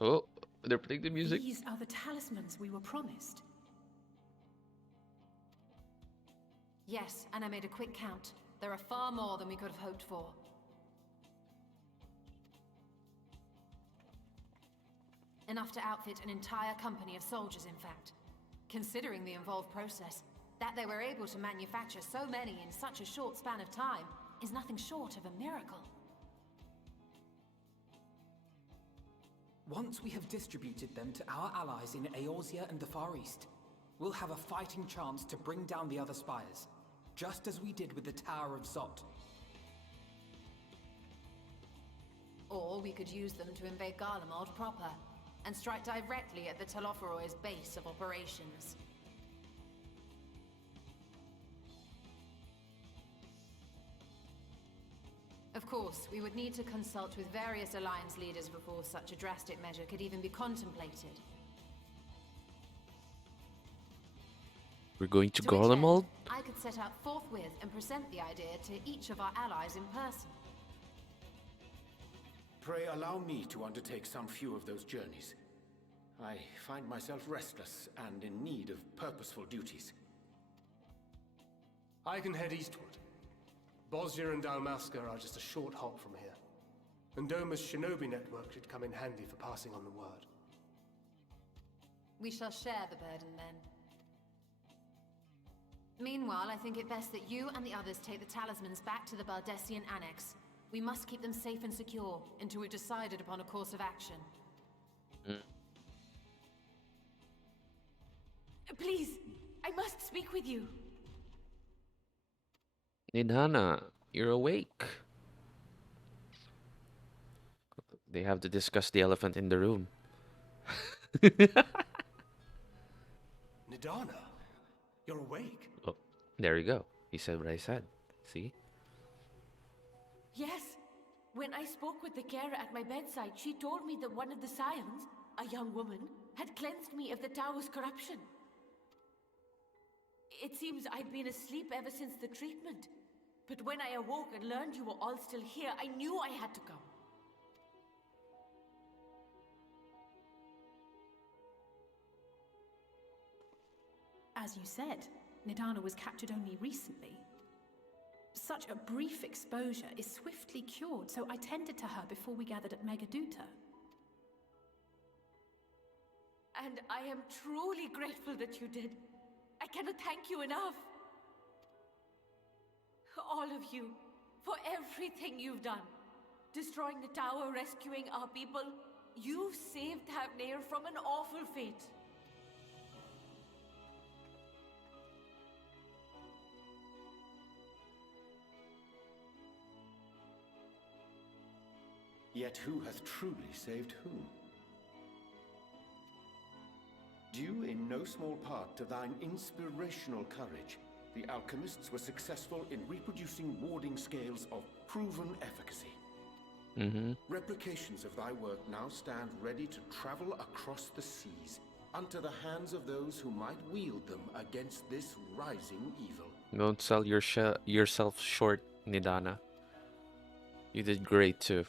Oh, they're playing the music. These are the talismans we were promised. Yes, and I made a quick count. There are far more than we could have hoped for. Enough to outfit an entire company of soldiers, in fact. Considering the involved process, that they were able to manufacture so many in such a short span of time is nothing short of a miracle. Once we have distributed them to our allies in Eorzea and the Far East, we'll have a fighting chance to bring down the other spires, just as we did with the Tower of Zot. Or we could use them to invade Garlemald proper, and strike directly at the Telophoroid's base of operations. Of course, we would need to consult with various Alliance leaders before such a drastic measure could even be contemplated. We're going to To which Garlemald? end, I could set out forthwith and present the idea to each of our allies in person. Pray allow me to undertake some few of those journeys. I find myself restless and in need of purposeful duties. I can head eastward. Bosnia and Dalmasca are just a short hop from here. And Doma's shinobi network should come in handy for passing on the word. We shall share the burden then. Meanwhile, I think it best that you and the others take the talismans back to the Baldessian Annex. We must keep them safe and secure until we've decided upon a course of action. Please, I must speak with you. Nidhana, you're awake. They have to discuss the elephant in the room. Nidhana, you're awake. Oh, there you go. He said what I said. See? Yes. When I spoke with the carer at my bedside, she told me that one of the scions, a young woman, had cleansed me of the tower's corruption. It seems I'd been asleep ever since the treatment. But when I awoke and learned you were all still here, I knew I had to come. As you said, Nidhana was captured only recently. Such a brief exposure is swiftly cured, so I tended to her before we gathered at Megaduta. And I am truly grateful that you did. I cannot thank you enough. All of you, for everything you've done. Destroying the tower, rescuing our people. You've saved Thavnair from an awful fate. Yet who hath truly saved whom? Due in no small part to thine inspirational courage, the alchemists were successful in reproducing warding scales of proven efficacy. Replications of thy work now stand ready to travel across the seas, unto the hands of those who might wield them against this rising evil. Don't sell yourself short, Nidana. You did great too.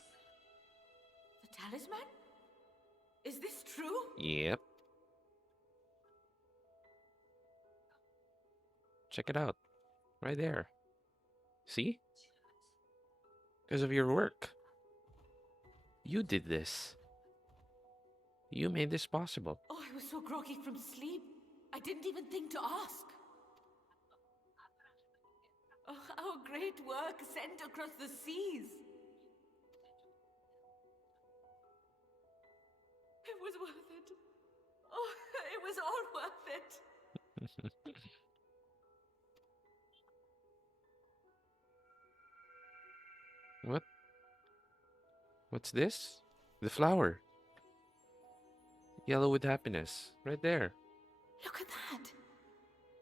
The talisman? Is this true? Yep. Check it out. Right there. See? Because of your work. You did this. You made this possible. Oh, I was so groggy from sleep. I didn't even think to ask. Oh, our great work sent across the seas. It was worth it. Oh, it was all worth it. What? What's this? The flower. Yellow with happiness. Right there. Look at that.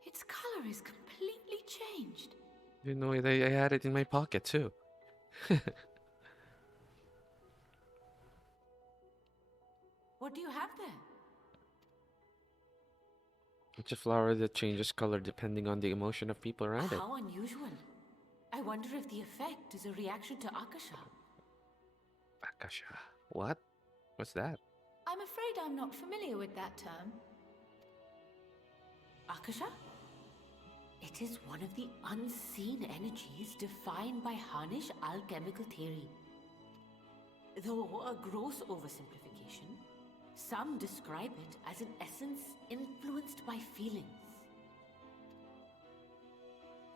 Its color is completely changed. You know, I had it in my pocket too. What do you have there? It's a flower that changes color depending on the emotion of people around it. How unusual. I wonder if the effect is a reaction to Akasha. Akasha. What? What's that? I'm afraid I'm not familiar with that term. Akasha? It is one of the unseen energies defined by Harnish alchemical theory. Though a gross oversimplification, some describe it as an essence influenced by feelings.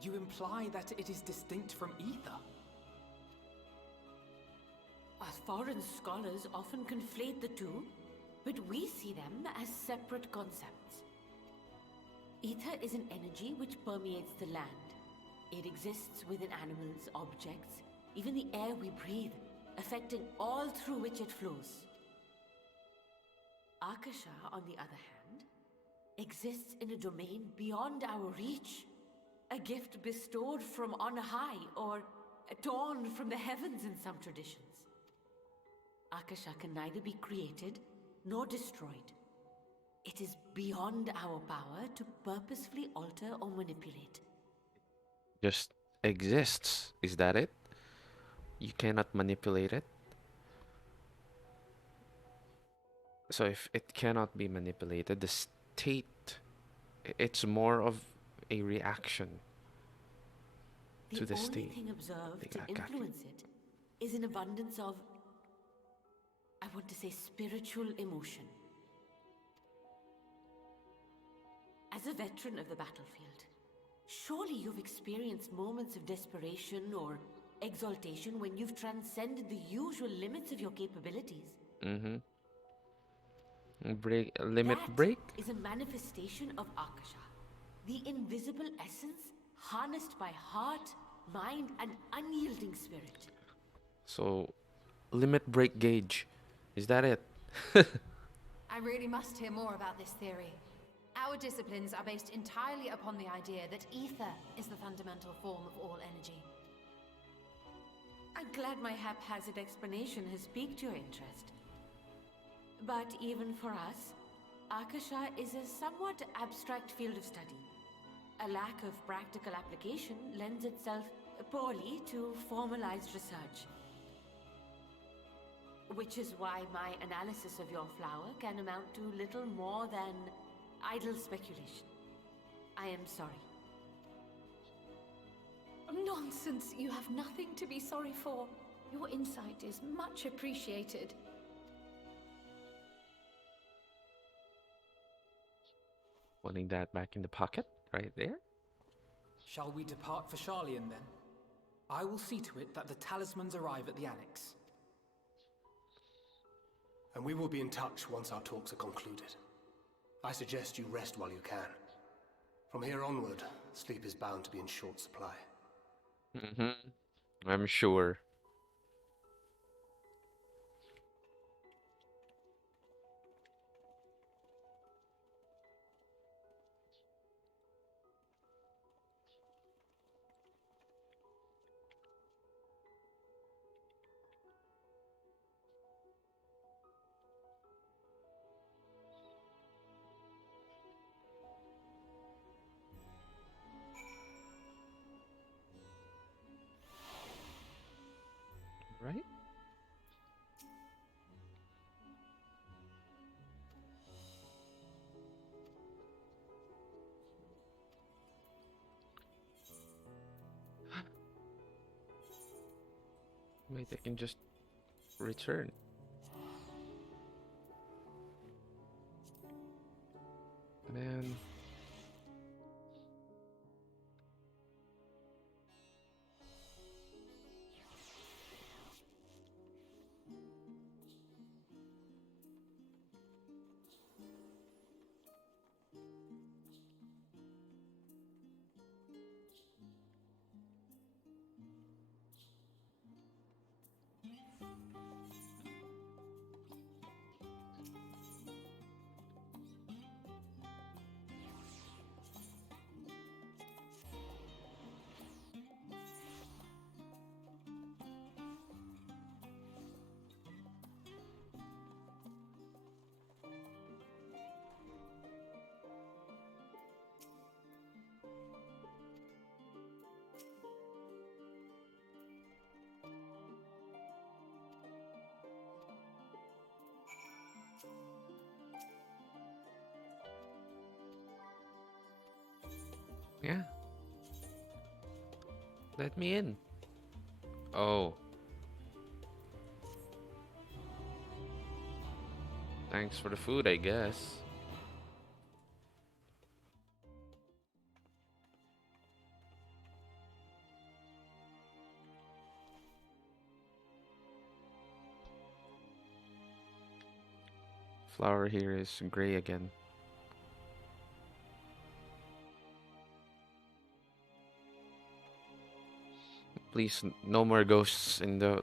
You imply that it is distinct from ether? Foreign scholars often conflate the two, but we see them as separate concepts. Ether is an energy which permeates the land. It exists within animals, objects, even the air we breathe, affecting all through which it flows. Akasha, on the other hand, exists in a domain beyond our reach. A gift bestowed from on high, or torn from the heavens in some traditions. Akasha can neither be created nor destroyed. It is beyond our power to purposefully alter or manipulate. Just exists. Is that it? You cannot manipulate it? So if it cannot be manipulated, the state, it's more of a reaction to the state. The only thing observed to influence it is an abundance of, I want to say, spiritual emotion. As a veteran of the battlefield, surely you've experienced moments of desperation or exaltation when you've transcended the usual limits of your capabilities. Limit break? That is a manifestation of Akasha, the invisible essence harnessed by heart, mind, and unyielding spirit. So, limit break gauge. Is that it? I really must hear more about this theory. Our disciplines are based entirely upon the idea that ether is the fundamental form of all energy. I'm glad my haphazard explanation has piqued your interest. But even for us, Akasha is a somewhat abstract field of study. A lack of practical application lends itself poorly to formalized research. Which is why my analysis of your flower can amount to little more than idle speculation. I am sorry. Nonsense! You have nothing to be sorry for. Your insight is much appreciated. Putting that back in the pocket, right there. Shall we depart for Sharlayan then? I will see to it that the talismans arrive at the Annex. And we will be in touch once our talks are concluded. I suggest you rest while you can. From here onward, sleep is bound to be in short supply. I'm sure. Wait, I can just return. Man. Yeah. Let me in. Oh. Thanks for the food, I guess. Flower here is gray again. Please, no more ghosts in the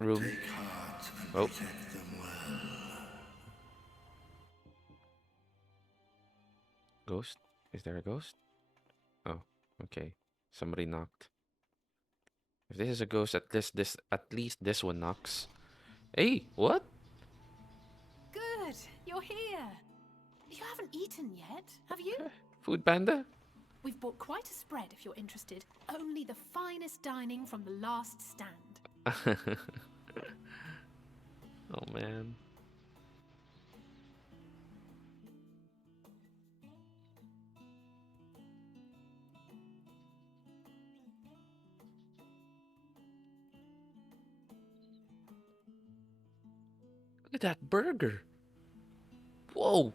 room. Take heart and Oh. protect them well. Ghost? Is there a ghost? Oh, okay. Somebody knocked. If this is a ghost, at least this one knocks. Hey, what? Good, you're here. You haven't eaten yet, have you? Food panda? We've bought quite a spread if you're interested. Only the finest dining from the last stand. Oh man. Look at that burger. Whoa.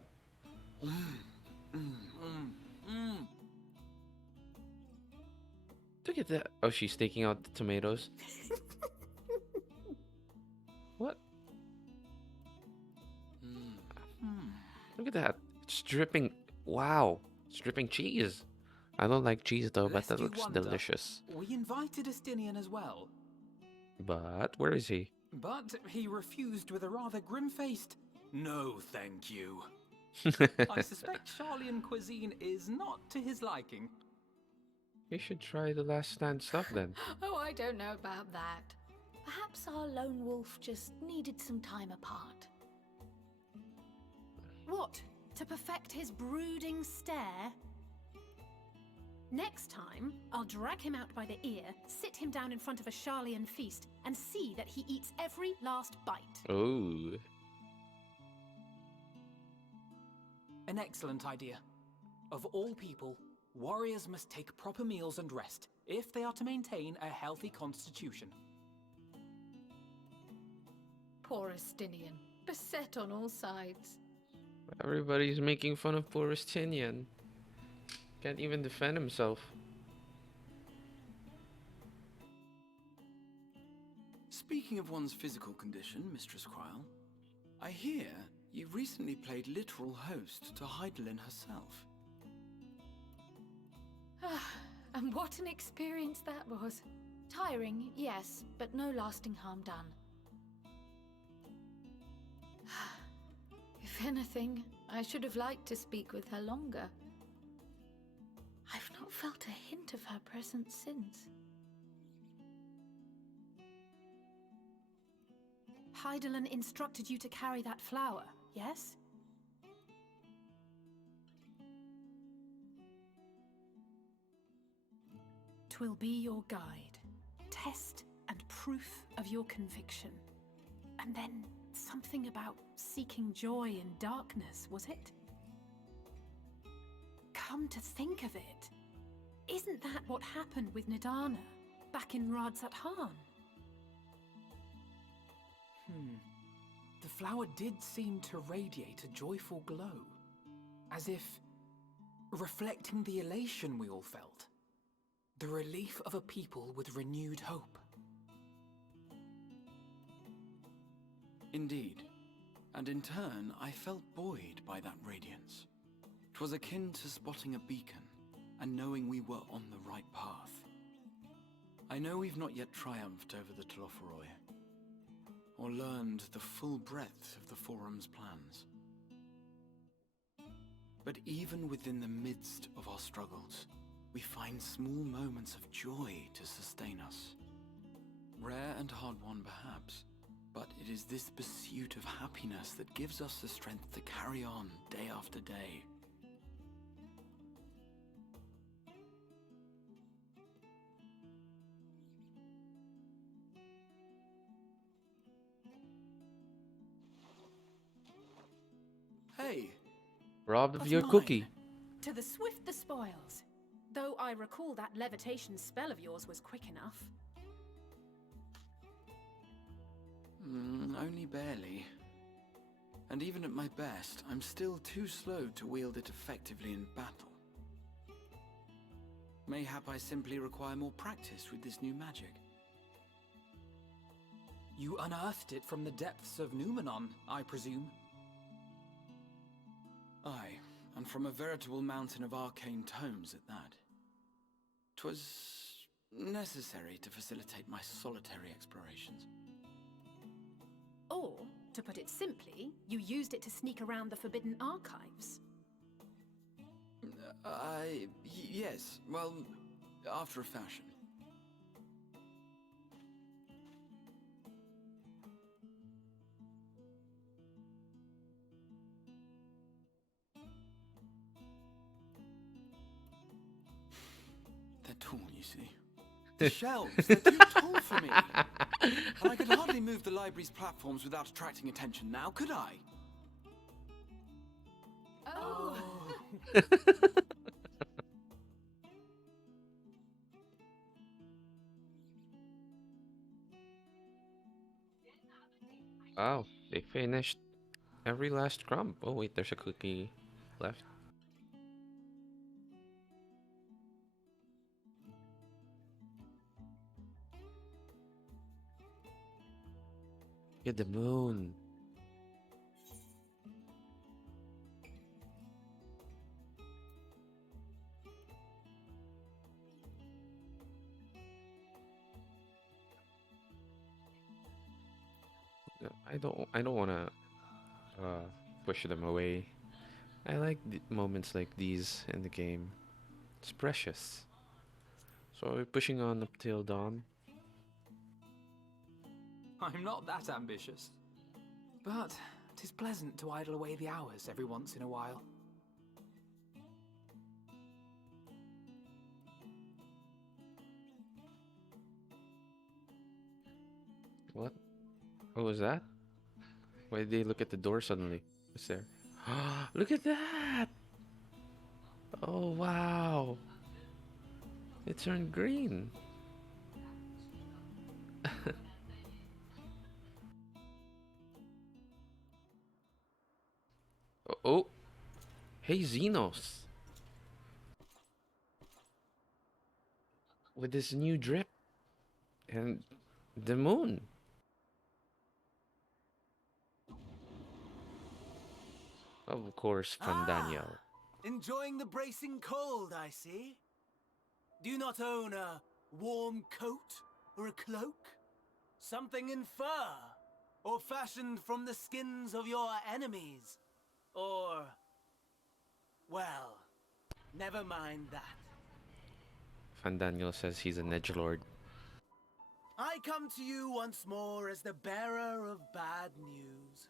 Look at that. Oh, she's taking out the tomatoes. What? Look at that. It's dripping. Wow. It's dripping cheese. I don't like cheese though, but Lest that you looks wonder, delicious. We invited Estinian as well, But where is he? but he refused with a rather grim-faced, "No, thank you." I suspect Charlian cuisine is not to his liking. You should try the last stand stuff then. Oh, I don't know about that. Perhaps our lone wolf just needed some time apart. What? To perfect his brooding stare? Next time, I'll drag him out by the ear, sit him down in front of a Charlian feast, and see that he eats every last bite. Oh. An excellent idea. Of all people, warriors must take proper meals and rest if they are to maintain a healthy constitution. Poor Estinian, beset on all sides. Everybody's making fun of poor Estinian. Can't even defend himself. Speaking of one's physical condition, Mistress Quile, I hear you recently played literal host to Heidelin herself. And what an experience that was. Tiring, yes, but no lasting harm done. If anything, I should have liked to speak with her longer. I've not felt a hint of her presence since. Heidelin instructed you to carry that flower, yes? Twill be your guide, test and proof of your conviction. And then something about seeking joy in darkness, was it? Come to think of it, isn't that what happened with Nidana back in Radzat Han? The flower did seem to radiate a joyful glow, as if reflecting the elation we all felt, the relief of a people with renewed hope. Indeed, and in turn I felt buoyed by that radiance. 'Twas akin to spotting a beacon and knowing we were on the right path. I know we've not yet triumphed over the Telophoroi, or learned the full breadth of the Forum's plans. But even within the midst of our struggles, we find small moments of joy to sustain us. Rare and hard-won perhaps, but it is this pursuit of happiness that gives us the strength to carry on day after day. Hey! Robbed of That's your mine. cookie. To the swift the spoils. Though I recall that levitation spell of yours was quick enough. Only barely. And even at my best, I'm still too slow to wield it effectively in battle. Mayhap I simply require more practice with this new magic. You unearthed it from the depths of Numenon, I presume? Aye, and from a veritable mountain of arcane tomes at that. 'Twas necessary to facilitate my solitary explorations. Or, to put it simply, you used it to sneak around the Forbidden Archives. Yes, well, after a fashion. They're tall, you see. The shelves, they're too tall for me. And I could hardly move the library's platforms without attracting attention now, could I? Oh! Wow, they finished every last crumb. Oh wait, there's a cookie left. Get the moon. I don't wanna push them away. I like moments like these in the game. It's precious. So we're pushing on up till dawn. I'm not that ambitious. But 'tis pleasant to idle away the hours every once in a while. What? What was that? Why did they look at the door suddenly? What's there? Look at that! Oh wow! It turned green. Oh, hey Xenos! With this new drip and the moon. Of course, Fandaniel. Enjoying the bracing cold, I see. Do you not own a warm coat or a cloak? Something in fur? Or fashioned from the skins of your enemies? Or... well, never mind that. Fandaniel says he's an edgelord. I come to you once more as the bearer of bad news.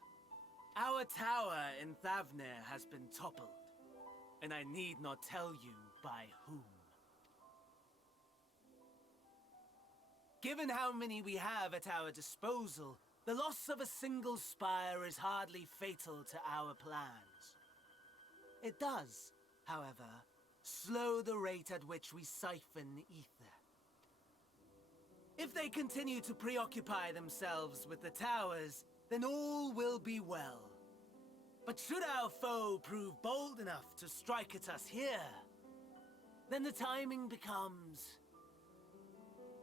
Our tower in Thavnir has been toppled, and I need not tell you by whom. Given how many we have at our disposal, the loss of a single spire is hardly fatal to our plans. It does, however, slow the rate at which we siphon ether. If they continue to preoccupy themselves with the towers, then all will be well. But should our foe prove bold enough to strike at us here, then the timing becomes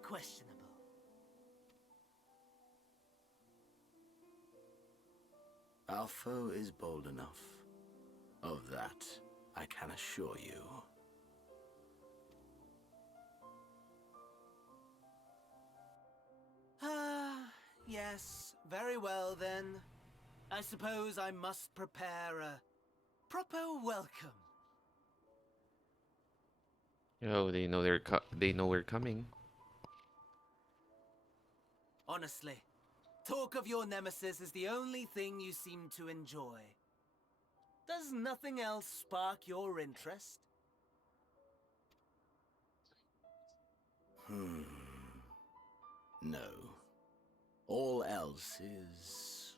questionable. Our foe is bold enough. Of that, I can assure you. Yes, very well then. I suppose I must prepare a proper welcome. Oh, they know they know we're coming. Honestly, talk of your nemesis is the only thing you seem to enjoy. Does nothing else spark your interest? No. All else is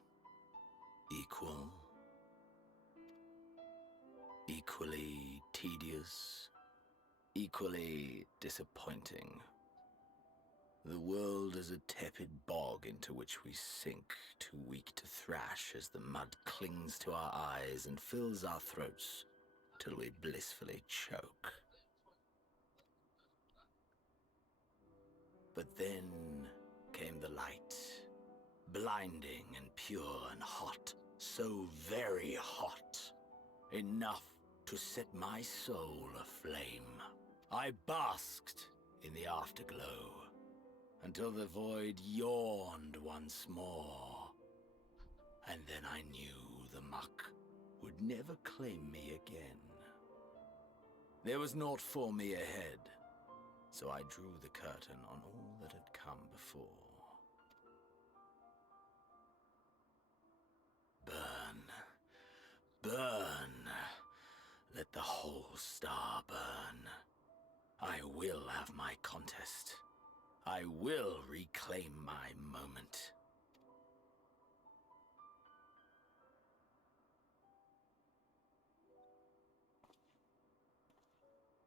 equal. Equally tedious. Equally disappointing. The world is a tepid bog into which we sink, too weak to thrash as the mud clings to our eyes and fills our throats till we blissfully choke. But then came the light, blinding and pure and hot, so very hot, enough to set my soul aflame. I basked in the afterglow, until the void yawned once more. And then I knew the muck would never claim me again. There was naught for me ahead, so I drew the curtain on all that had come before. Burn, burn, let the whole star burn. I will have my contest. I will reclaim my moment.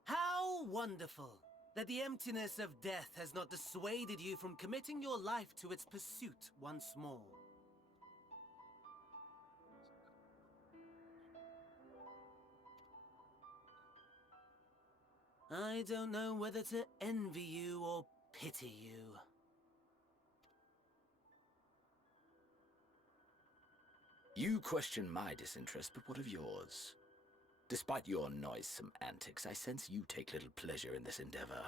How wonderful that the emptiness of death has not dissuaded you from committing your life to its pursuit once more. I don't know whether to envy you or pity you. You question my disinterest, but what of yours? Despite your noisome antics, I sense you take little pleasure in this endeavor.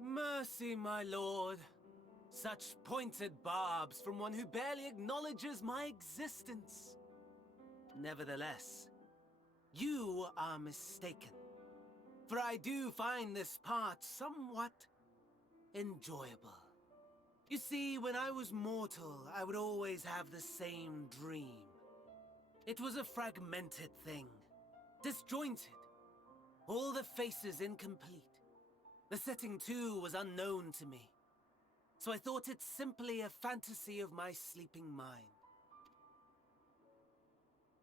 Mercy, my lord. Such pointed barbs from one who barely acknowledges my existence. Nevertheless, you are mistaken. For I do find this part somewhat enjoyable. You see, when I was mortal, I would always have the same dream. It was a fragmented thing, disjointed, all the faces incomplete. The setting, too, was unknown to me, so I thought it simply a fantasy of my sleeping mind.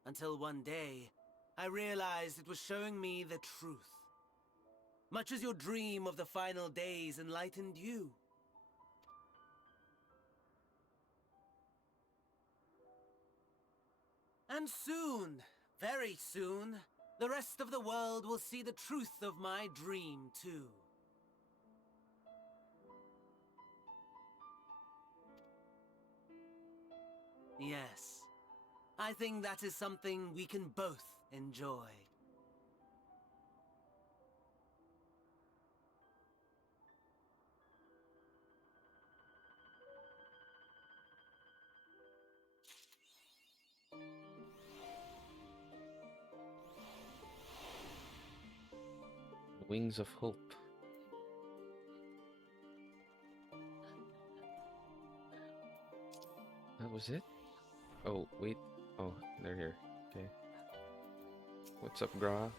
Until one day, I realized it was showing me the truth, much as your dream of the final days enlightened you. And soon, very soon, the rest of the world will see the truth of my dream, too. Yes, I think that is something we can both enjoy. Wings of Hope. That was it? Oh, wait. Oh, they're here. Okay. What's up, Gra?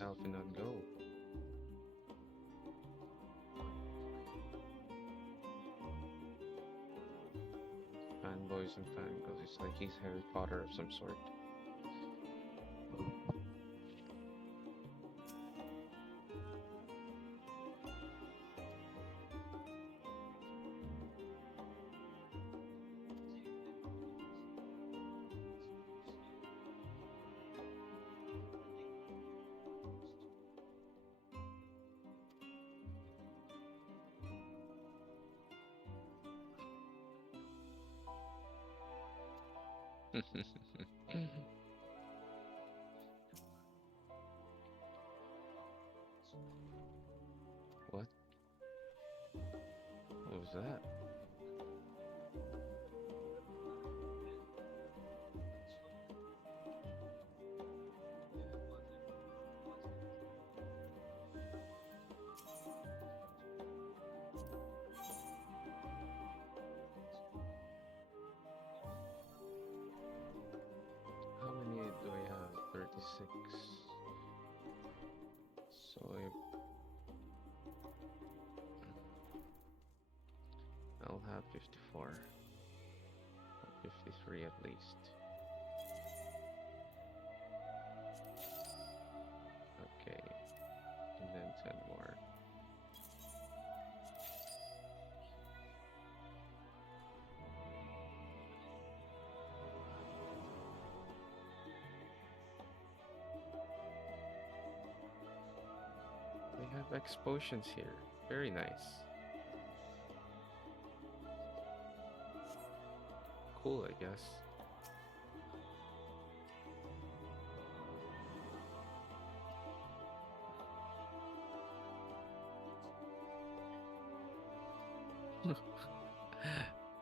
Alphinaud go? Fanboys and fangirls. It's like he's Harry Potter of some sort. What? What was that? How many do I have? 36. So I'll have 54. Or 53 at least. Okay. And then 10 more. They have X potions here. Very nice. Cool, I guess.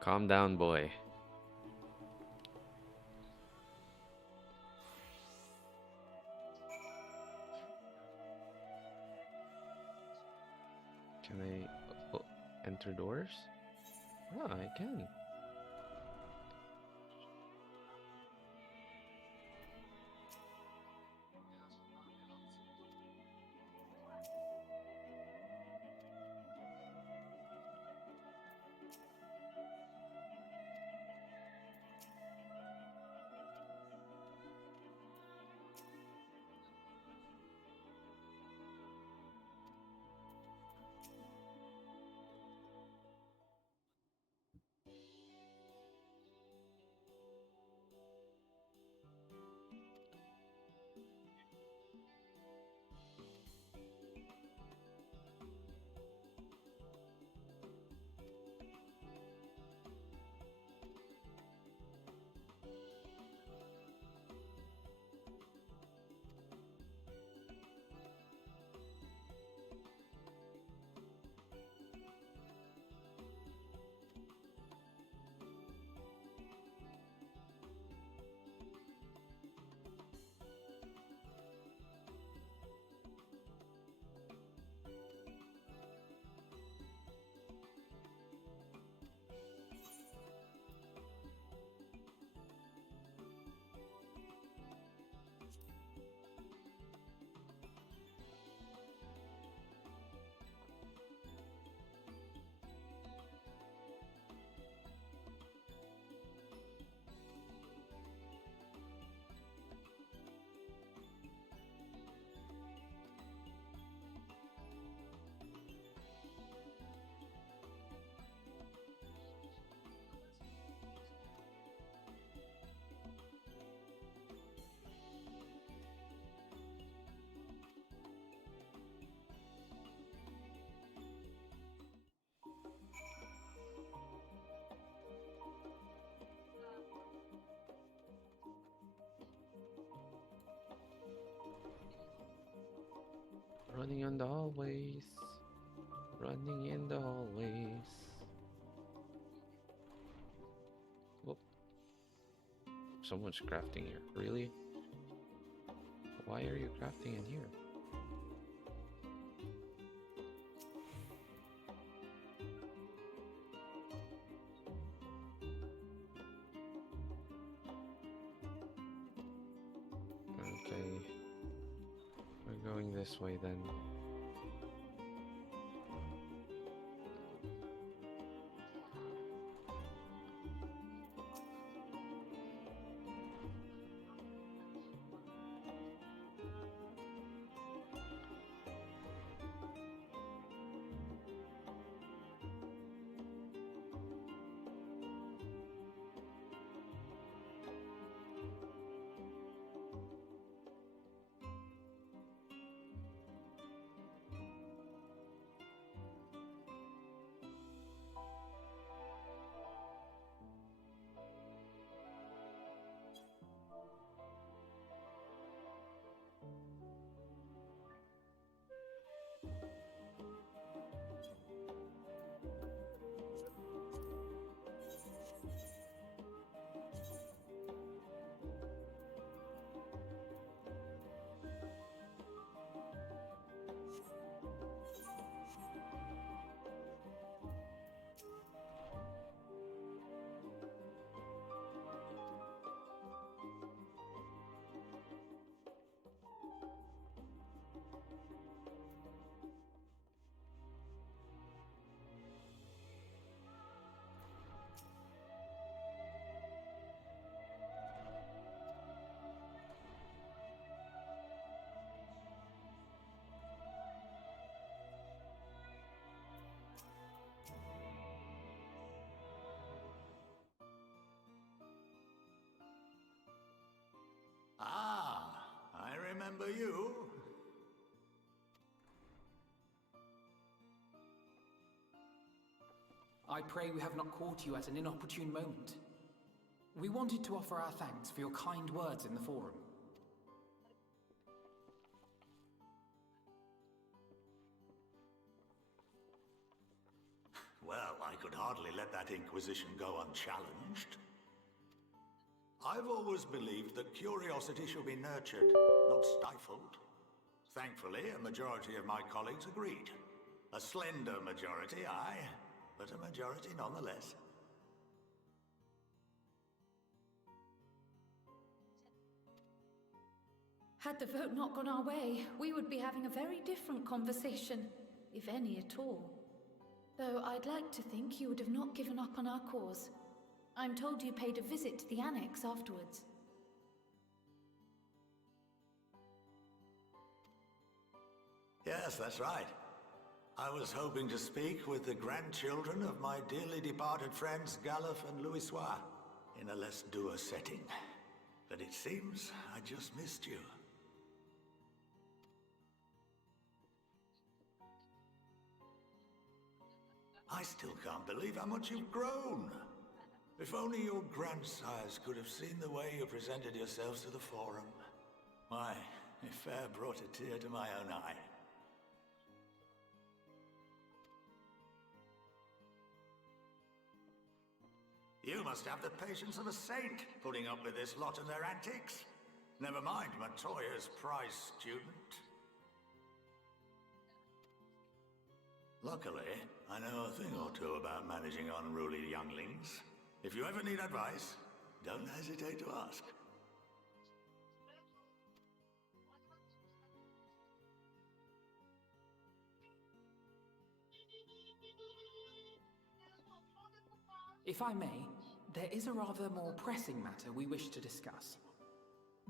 Calm down, boy. Can I enter doors? Oh, I can. Running on the hallways. Running in the hallways. Whoop. Someone's crafting here. Really? Why are you crafting in here? Okay. We're We're going this way then. Ah, I remember you. I pray we have not caught you at an inopportune moment. We wanted to offer our thanks for your kind words in the forum. Well, I could hardly let that inquisition go unchallenged. I've always believed that curiosity should be nurtured, not stifled. Thankfully, a majority of my colleagues agreed. A slender majority, aye, but a majority nonetheless. Had the vote not gone our way, we would be having a very different conversation, if any at all. Though I'd like to think you would have not given up on our cause. I'm told you paid a visit to the annex afterwards. Yes, that's right. I was hoping to speak with the grandchildren of my dearly departed friends Galuf and Louisoix in a less dour setting. But it seems I just missed you. I still can't believe how much you've grown. If only your grandsires could have seen the way you presented yourselves to the Forum. Why, it fair brought a tear to my own eye. You must have the patience of a saint, putting up with this lot and their antics. Never mind Montoya's prize student. Luckily, I know a thing or two about managing unruly younglings. If you ever need advice, don't hesitate to ask. If I may, there is a rather more pressing matter we wish to discuss.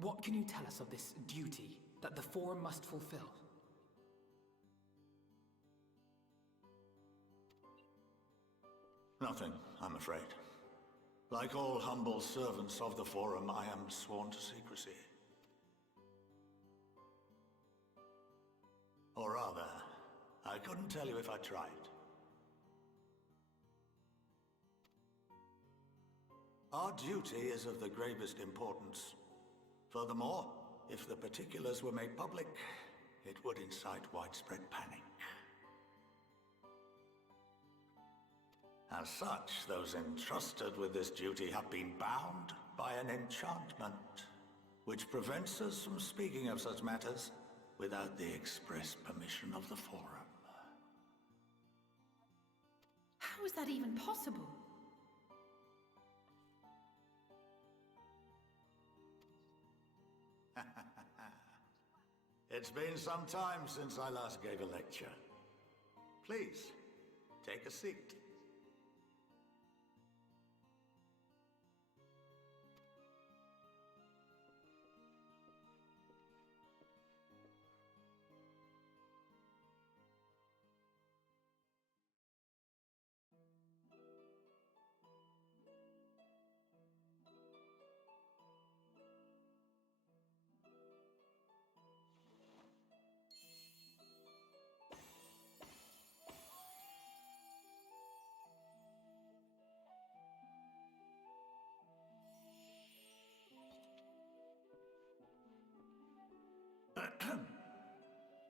What can you tell us of this duty that the Forum must fulfill? Nothing, I'm afraid. Like all humble servants of the Forum, I am sworn to secrecy. Or rather, I couldn't tell you if I tried. Our duty is of the gravest importance. Furthermore, if the particulars were made public, it would incite widespread panic. As such, those entrusted with this duty have been bound by an enchantment, which prevents us from speaking of such matters without the express permission of the Forum. How is that even possible? It's been some time since I last gave a lecture. Please, take a seat.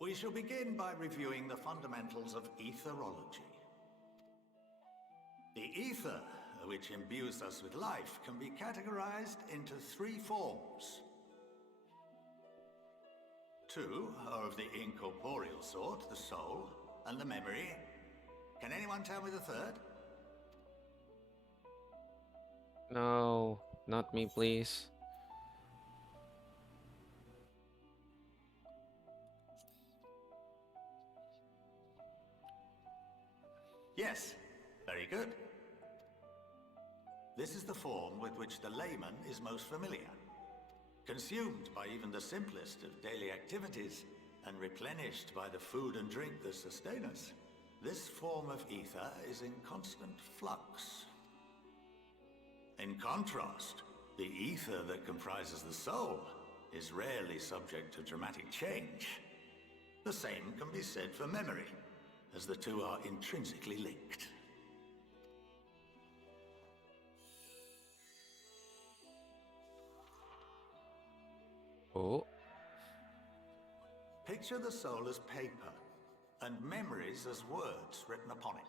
We shall begin by reviewing the fundamentals of etherology. The ether, which imbues us with life, can be categorized into three forms. Two are of the incorporeal sort, the soul and the memory. Can anyone tell me the third? No, not me, please. Yes, very good. This is the form with which the layman is most familiar. Consumed by even the simplest of daily activities, and replenished by the food and drink that sustain us, this form of ether is in constant flux. In contrast, the ether that comprises the soul is rarely subject to dramatic change. The same can be said for memory, as the two are intrinsically linked. Oh. Picture the soul as paper, and memories as words written upon it.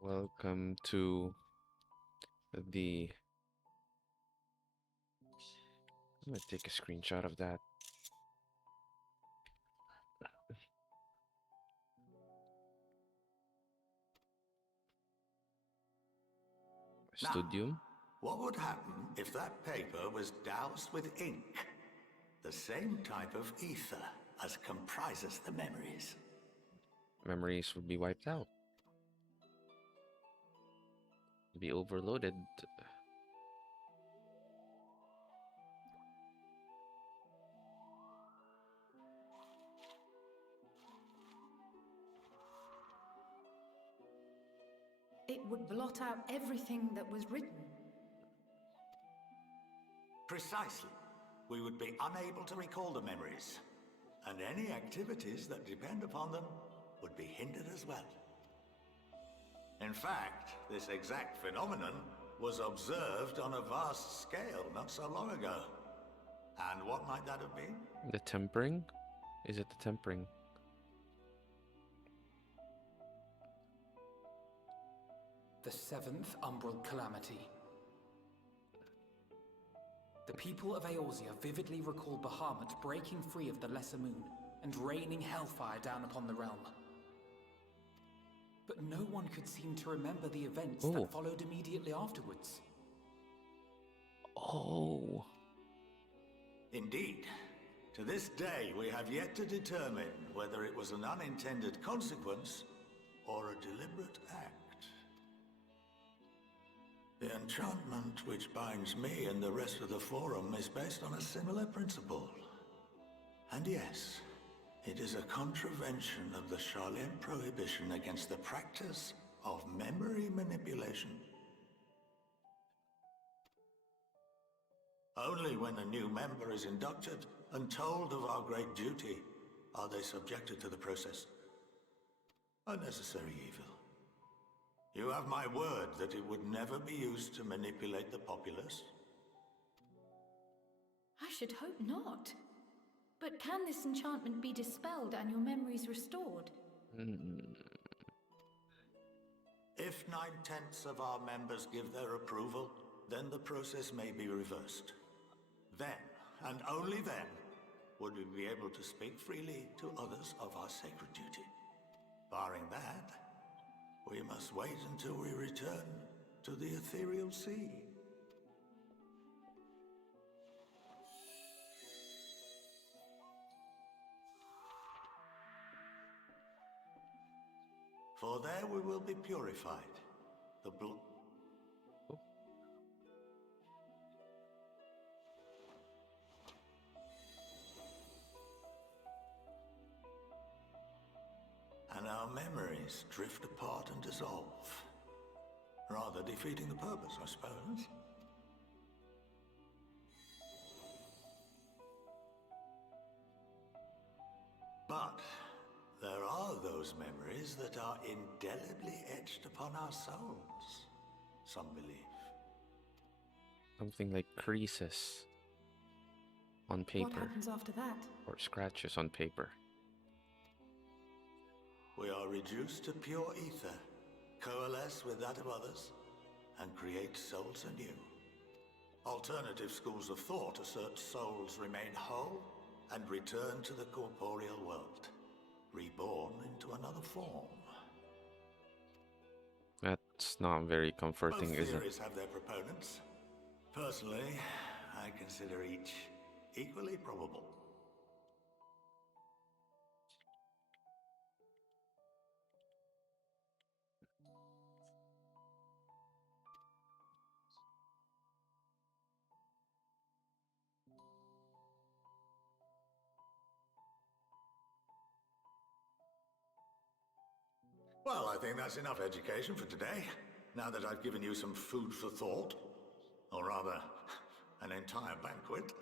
Welcome to the... I'm gonna take a screenshot of that. Studium. What would happen if that paper was doused with ink? The same type of ether as comprises the memories. Memories would be wiped out. Be overloaded. It would blot out everything that was written. Precisely. We would be unable to recall the memories, and any activities that depend upon them would be hindered as well. In fact, this exact phenomenon was observed on a vast scale not so long ago. And what might that have been? The tempering? Is it the tempering? The seventh Umbral Calamity. The people of Eorzea vividly recall Bahamut breaking free of the Lesser Moon and raining hellfire down upon the realm. But no one could seem to remember the events that followed immediately afterwards. Oh. Indeed. To this day, we have yet to determine whether it was an unintended consequence or a deliberate act. The enchantment which binds me and the rest of the Forum is based on a similar principle. And yes, it is a contravention of the Sharlayan prohibition against the practice of memory manipulation. Only when a new member is inducted and told of our great duty are they subjected to the process. A necessary evil. You have my word that it would never be used to manipulate the populace? I should hope not. But can this enchantment be dispelled and your memories restored? If 9/10 of our members give their approval, then the process may be reversed. Then, and only then, would we be able to speak freely to others of our sacred duty. Barring that, we must wait until we return to the ethereal sea. For there we will be purified. The blood. And our memories drift apart and dissolve. Rather defeating the purpose, I suppose. But there are those memories that are indelibly etched upon our souls, some believe. Something like creases on paper. What happens after that? Or scratches on paper. We are reduced to pure ether, coalesce with that of others, and create souls anew. Alternative schools of thought assert souls remain whole and return to the corporeal world, reborn into another form. That's not very comforting, Both is it? theories have their proponents. Personally, I consider each equally probable. Well, I think that's enough education for today, now that I've given you some food for thought. Or rather, an entire banquet.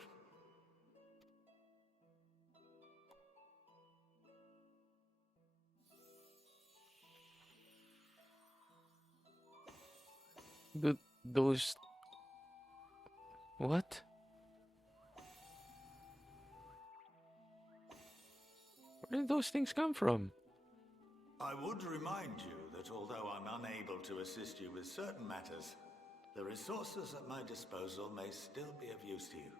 Those... What? Where did those things come from? I would remind you that although I'm unable to assist you with certain matters, the resources at my disposal may still be of use to you.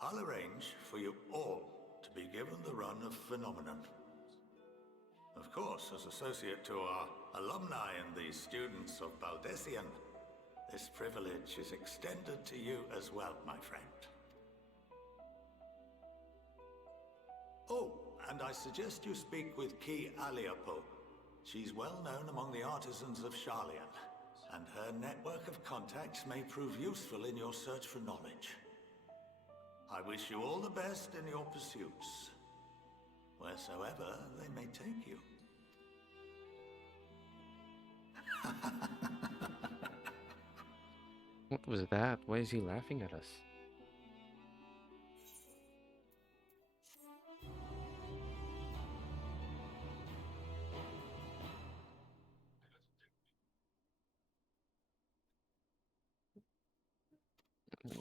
I'll arrange for you all to be given the run of Phenomenon. Of course, as associate to our alumni and the students of Baldessian, this privilege is extended to you as well, my friend. Oh, and I suggest you speak with Ki Aliapo. She's well known among the artisans of Sharlian, and her network of contacts may prove useful in your search for knowledge. I wish you all the best in your pursuits, wheresoever they may take you. What was that? Why is he laughing at us?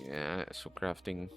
Yeah, so crafting.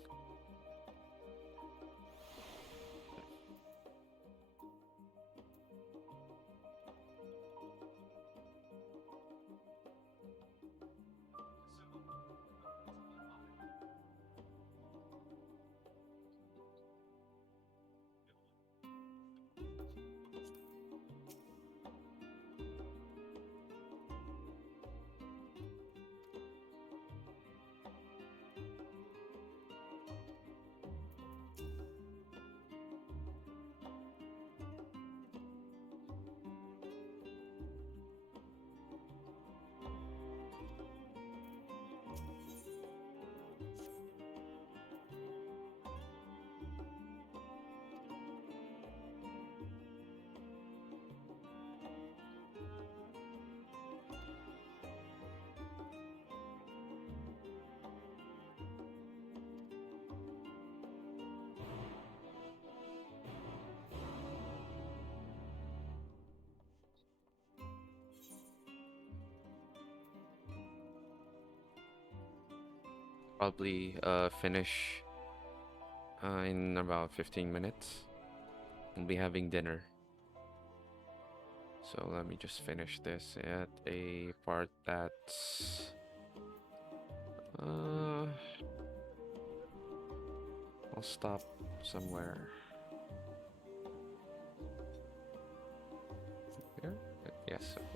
Probably finish in about 15 minutes. We'll be having dinner. So let me just finish this at a part that's I'll stop somewhere here. Yes, okay.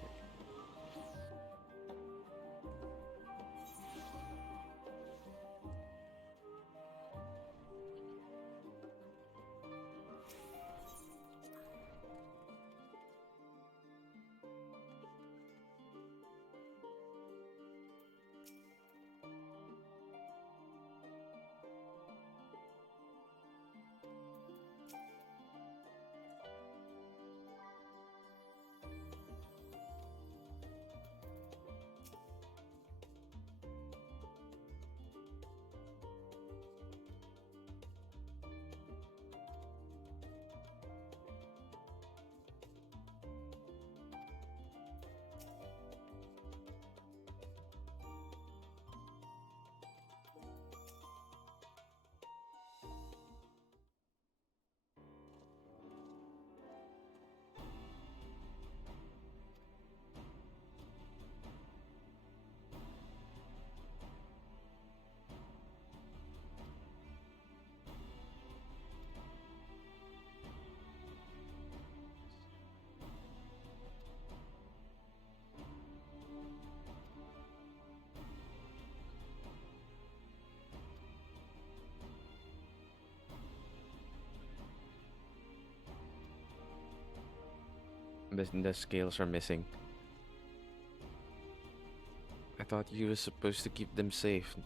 The scales are missing. I thought you were supposed to keep them safe.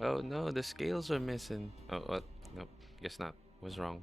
Oh no, the scales are missing. Oh, what? Nope, guess not. Was wrong.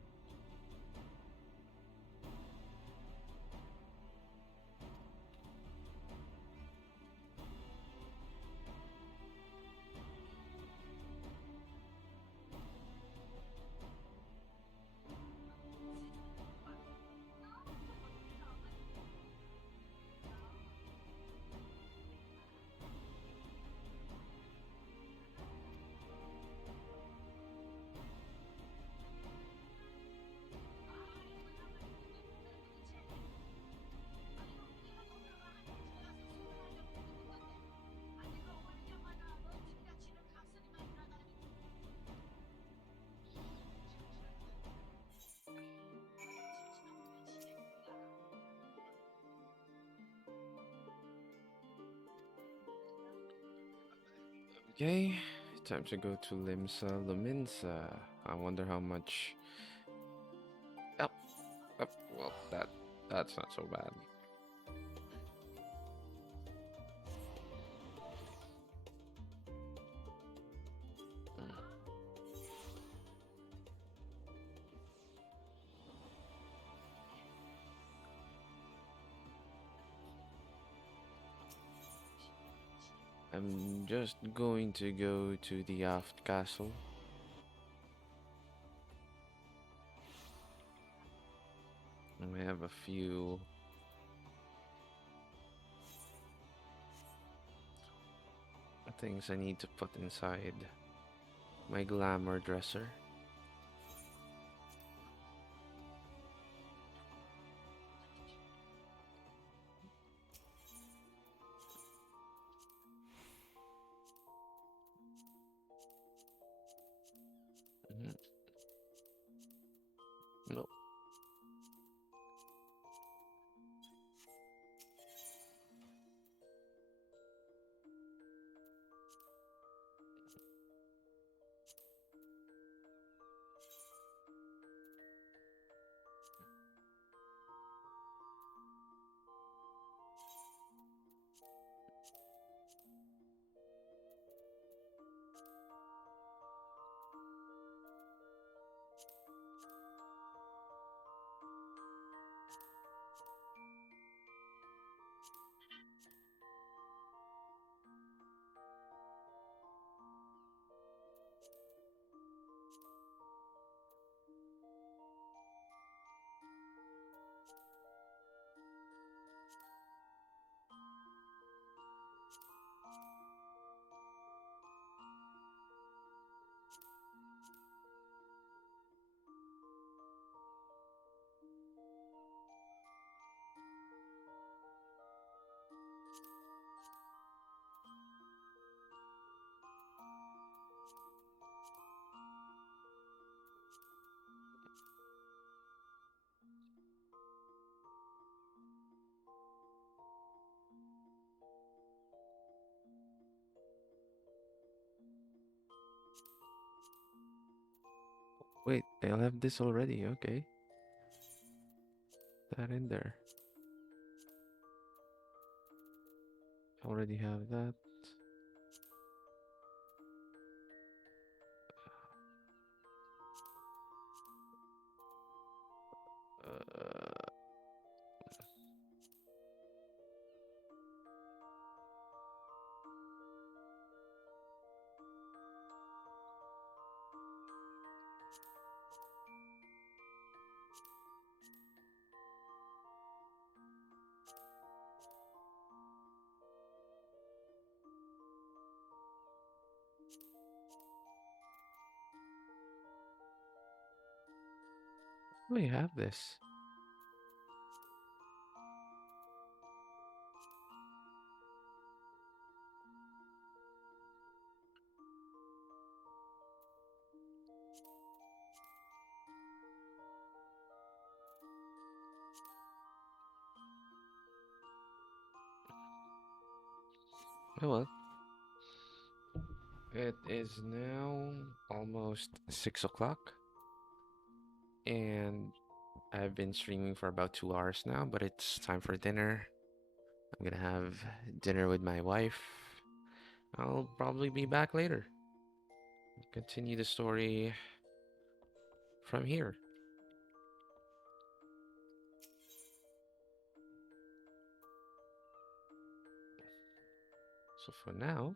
Okay, time to go to Limsa Luminsa. I wonder how much. Up, up. Well, that's not so bad. I'm just going to go to the aft castle. We have a few things I need to put inside my glamour dresser. No. Wait, I'll have this already. Okay. That in there. Already have that. Uh, we have this. Oh well. It is now almost 6 o'clock, and I've been streaming for about 2 hours now, but it's time for dinner. I'm gonna have dinner with my wife. I'll probably be back later. Continue the story from here. So for now,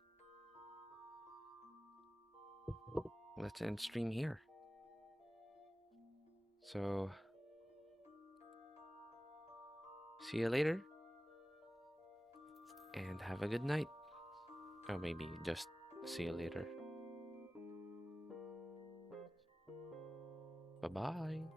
let's end stream here. So, see you later. And have a good night. Or maybe just see you later. Bye-bye.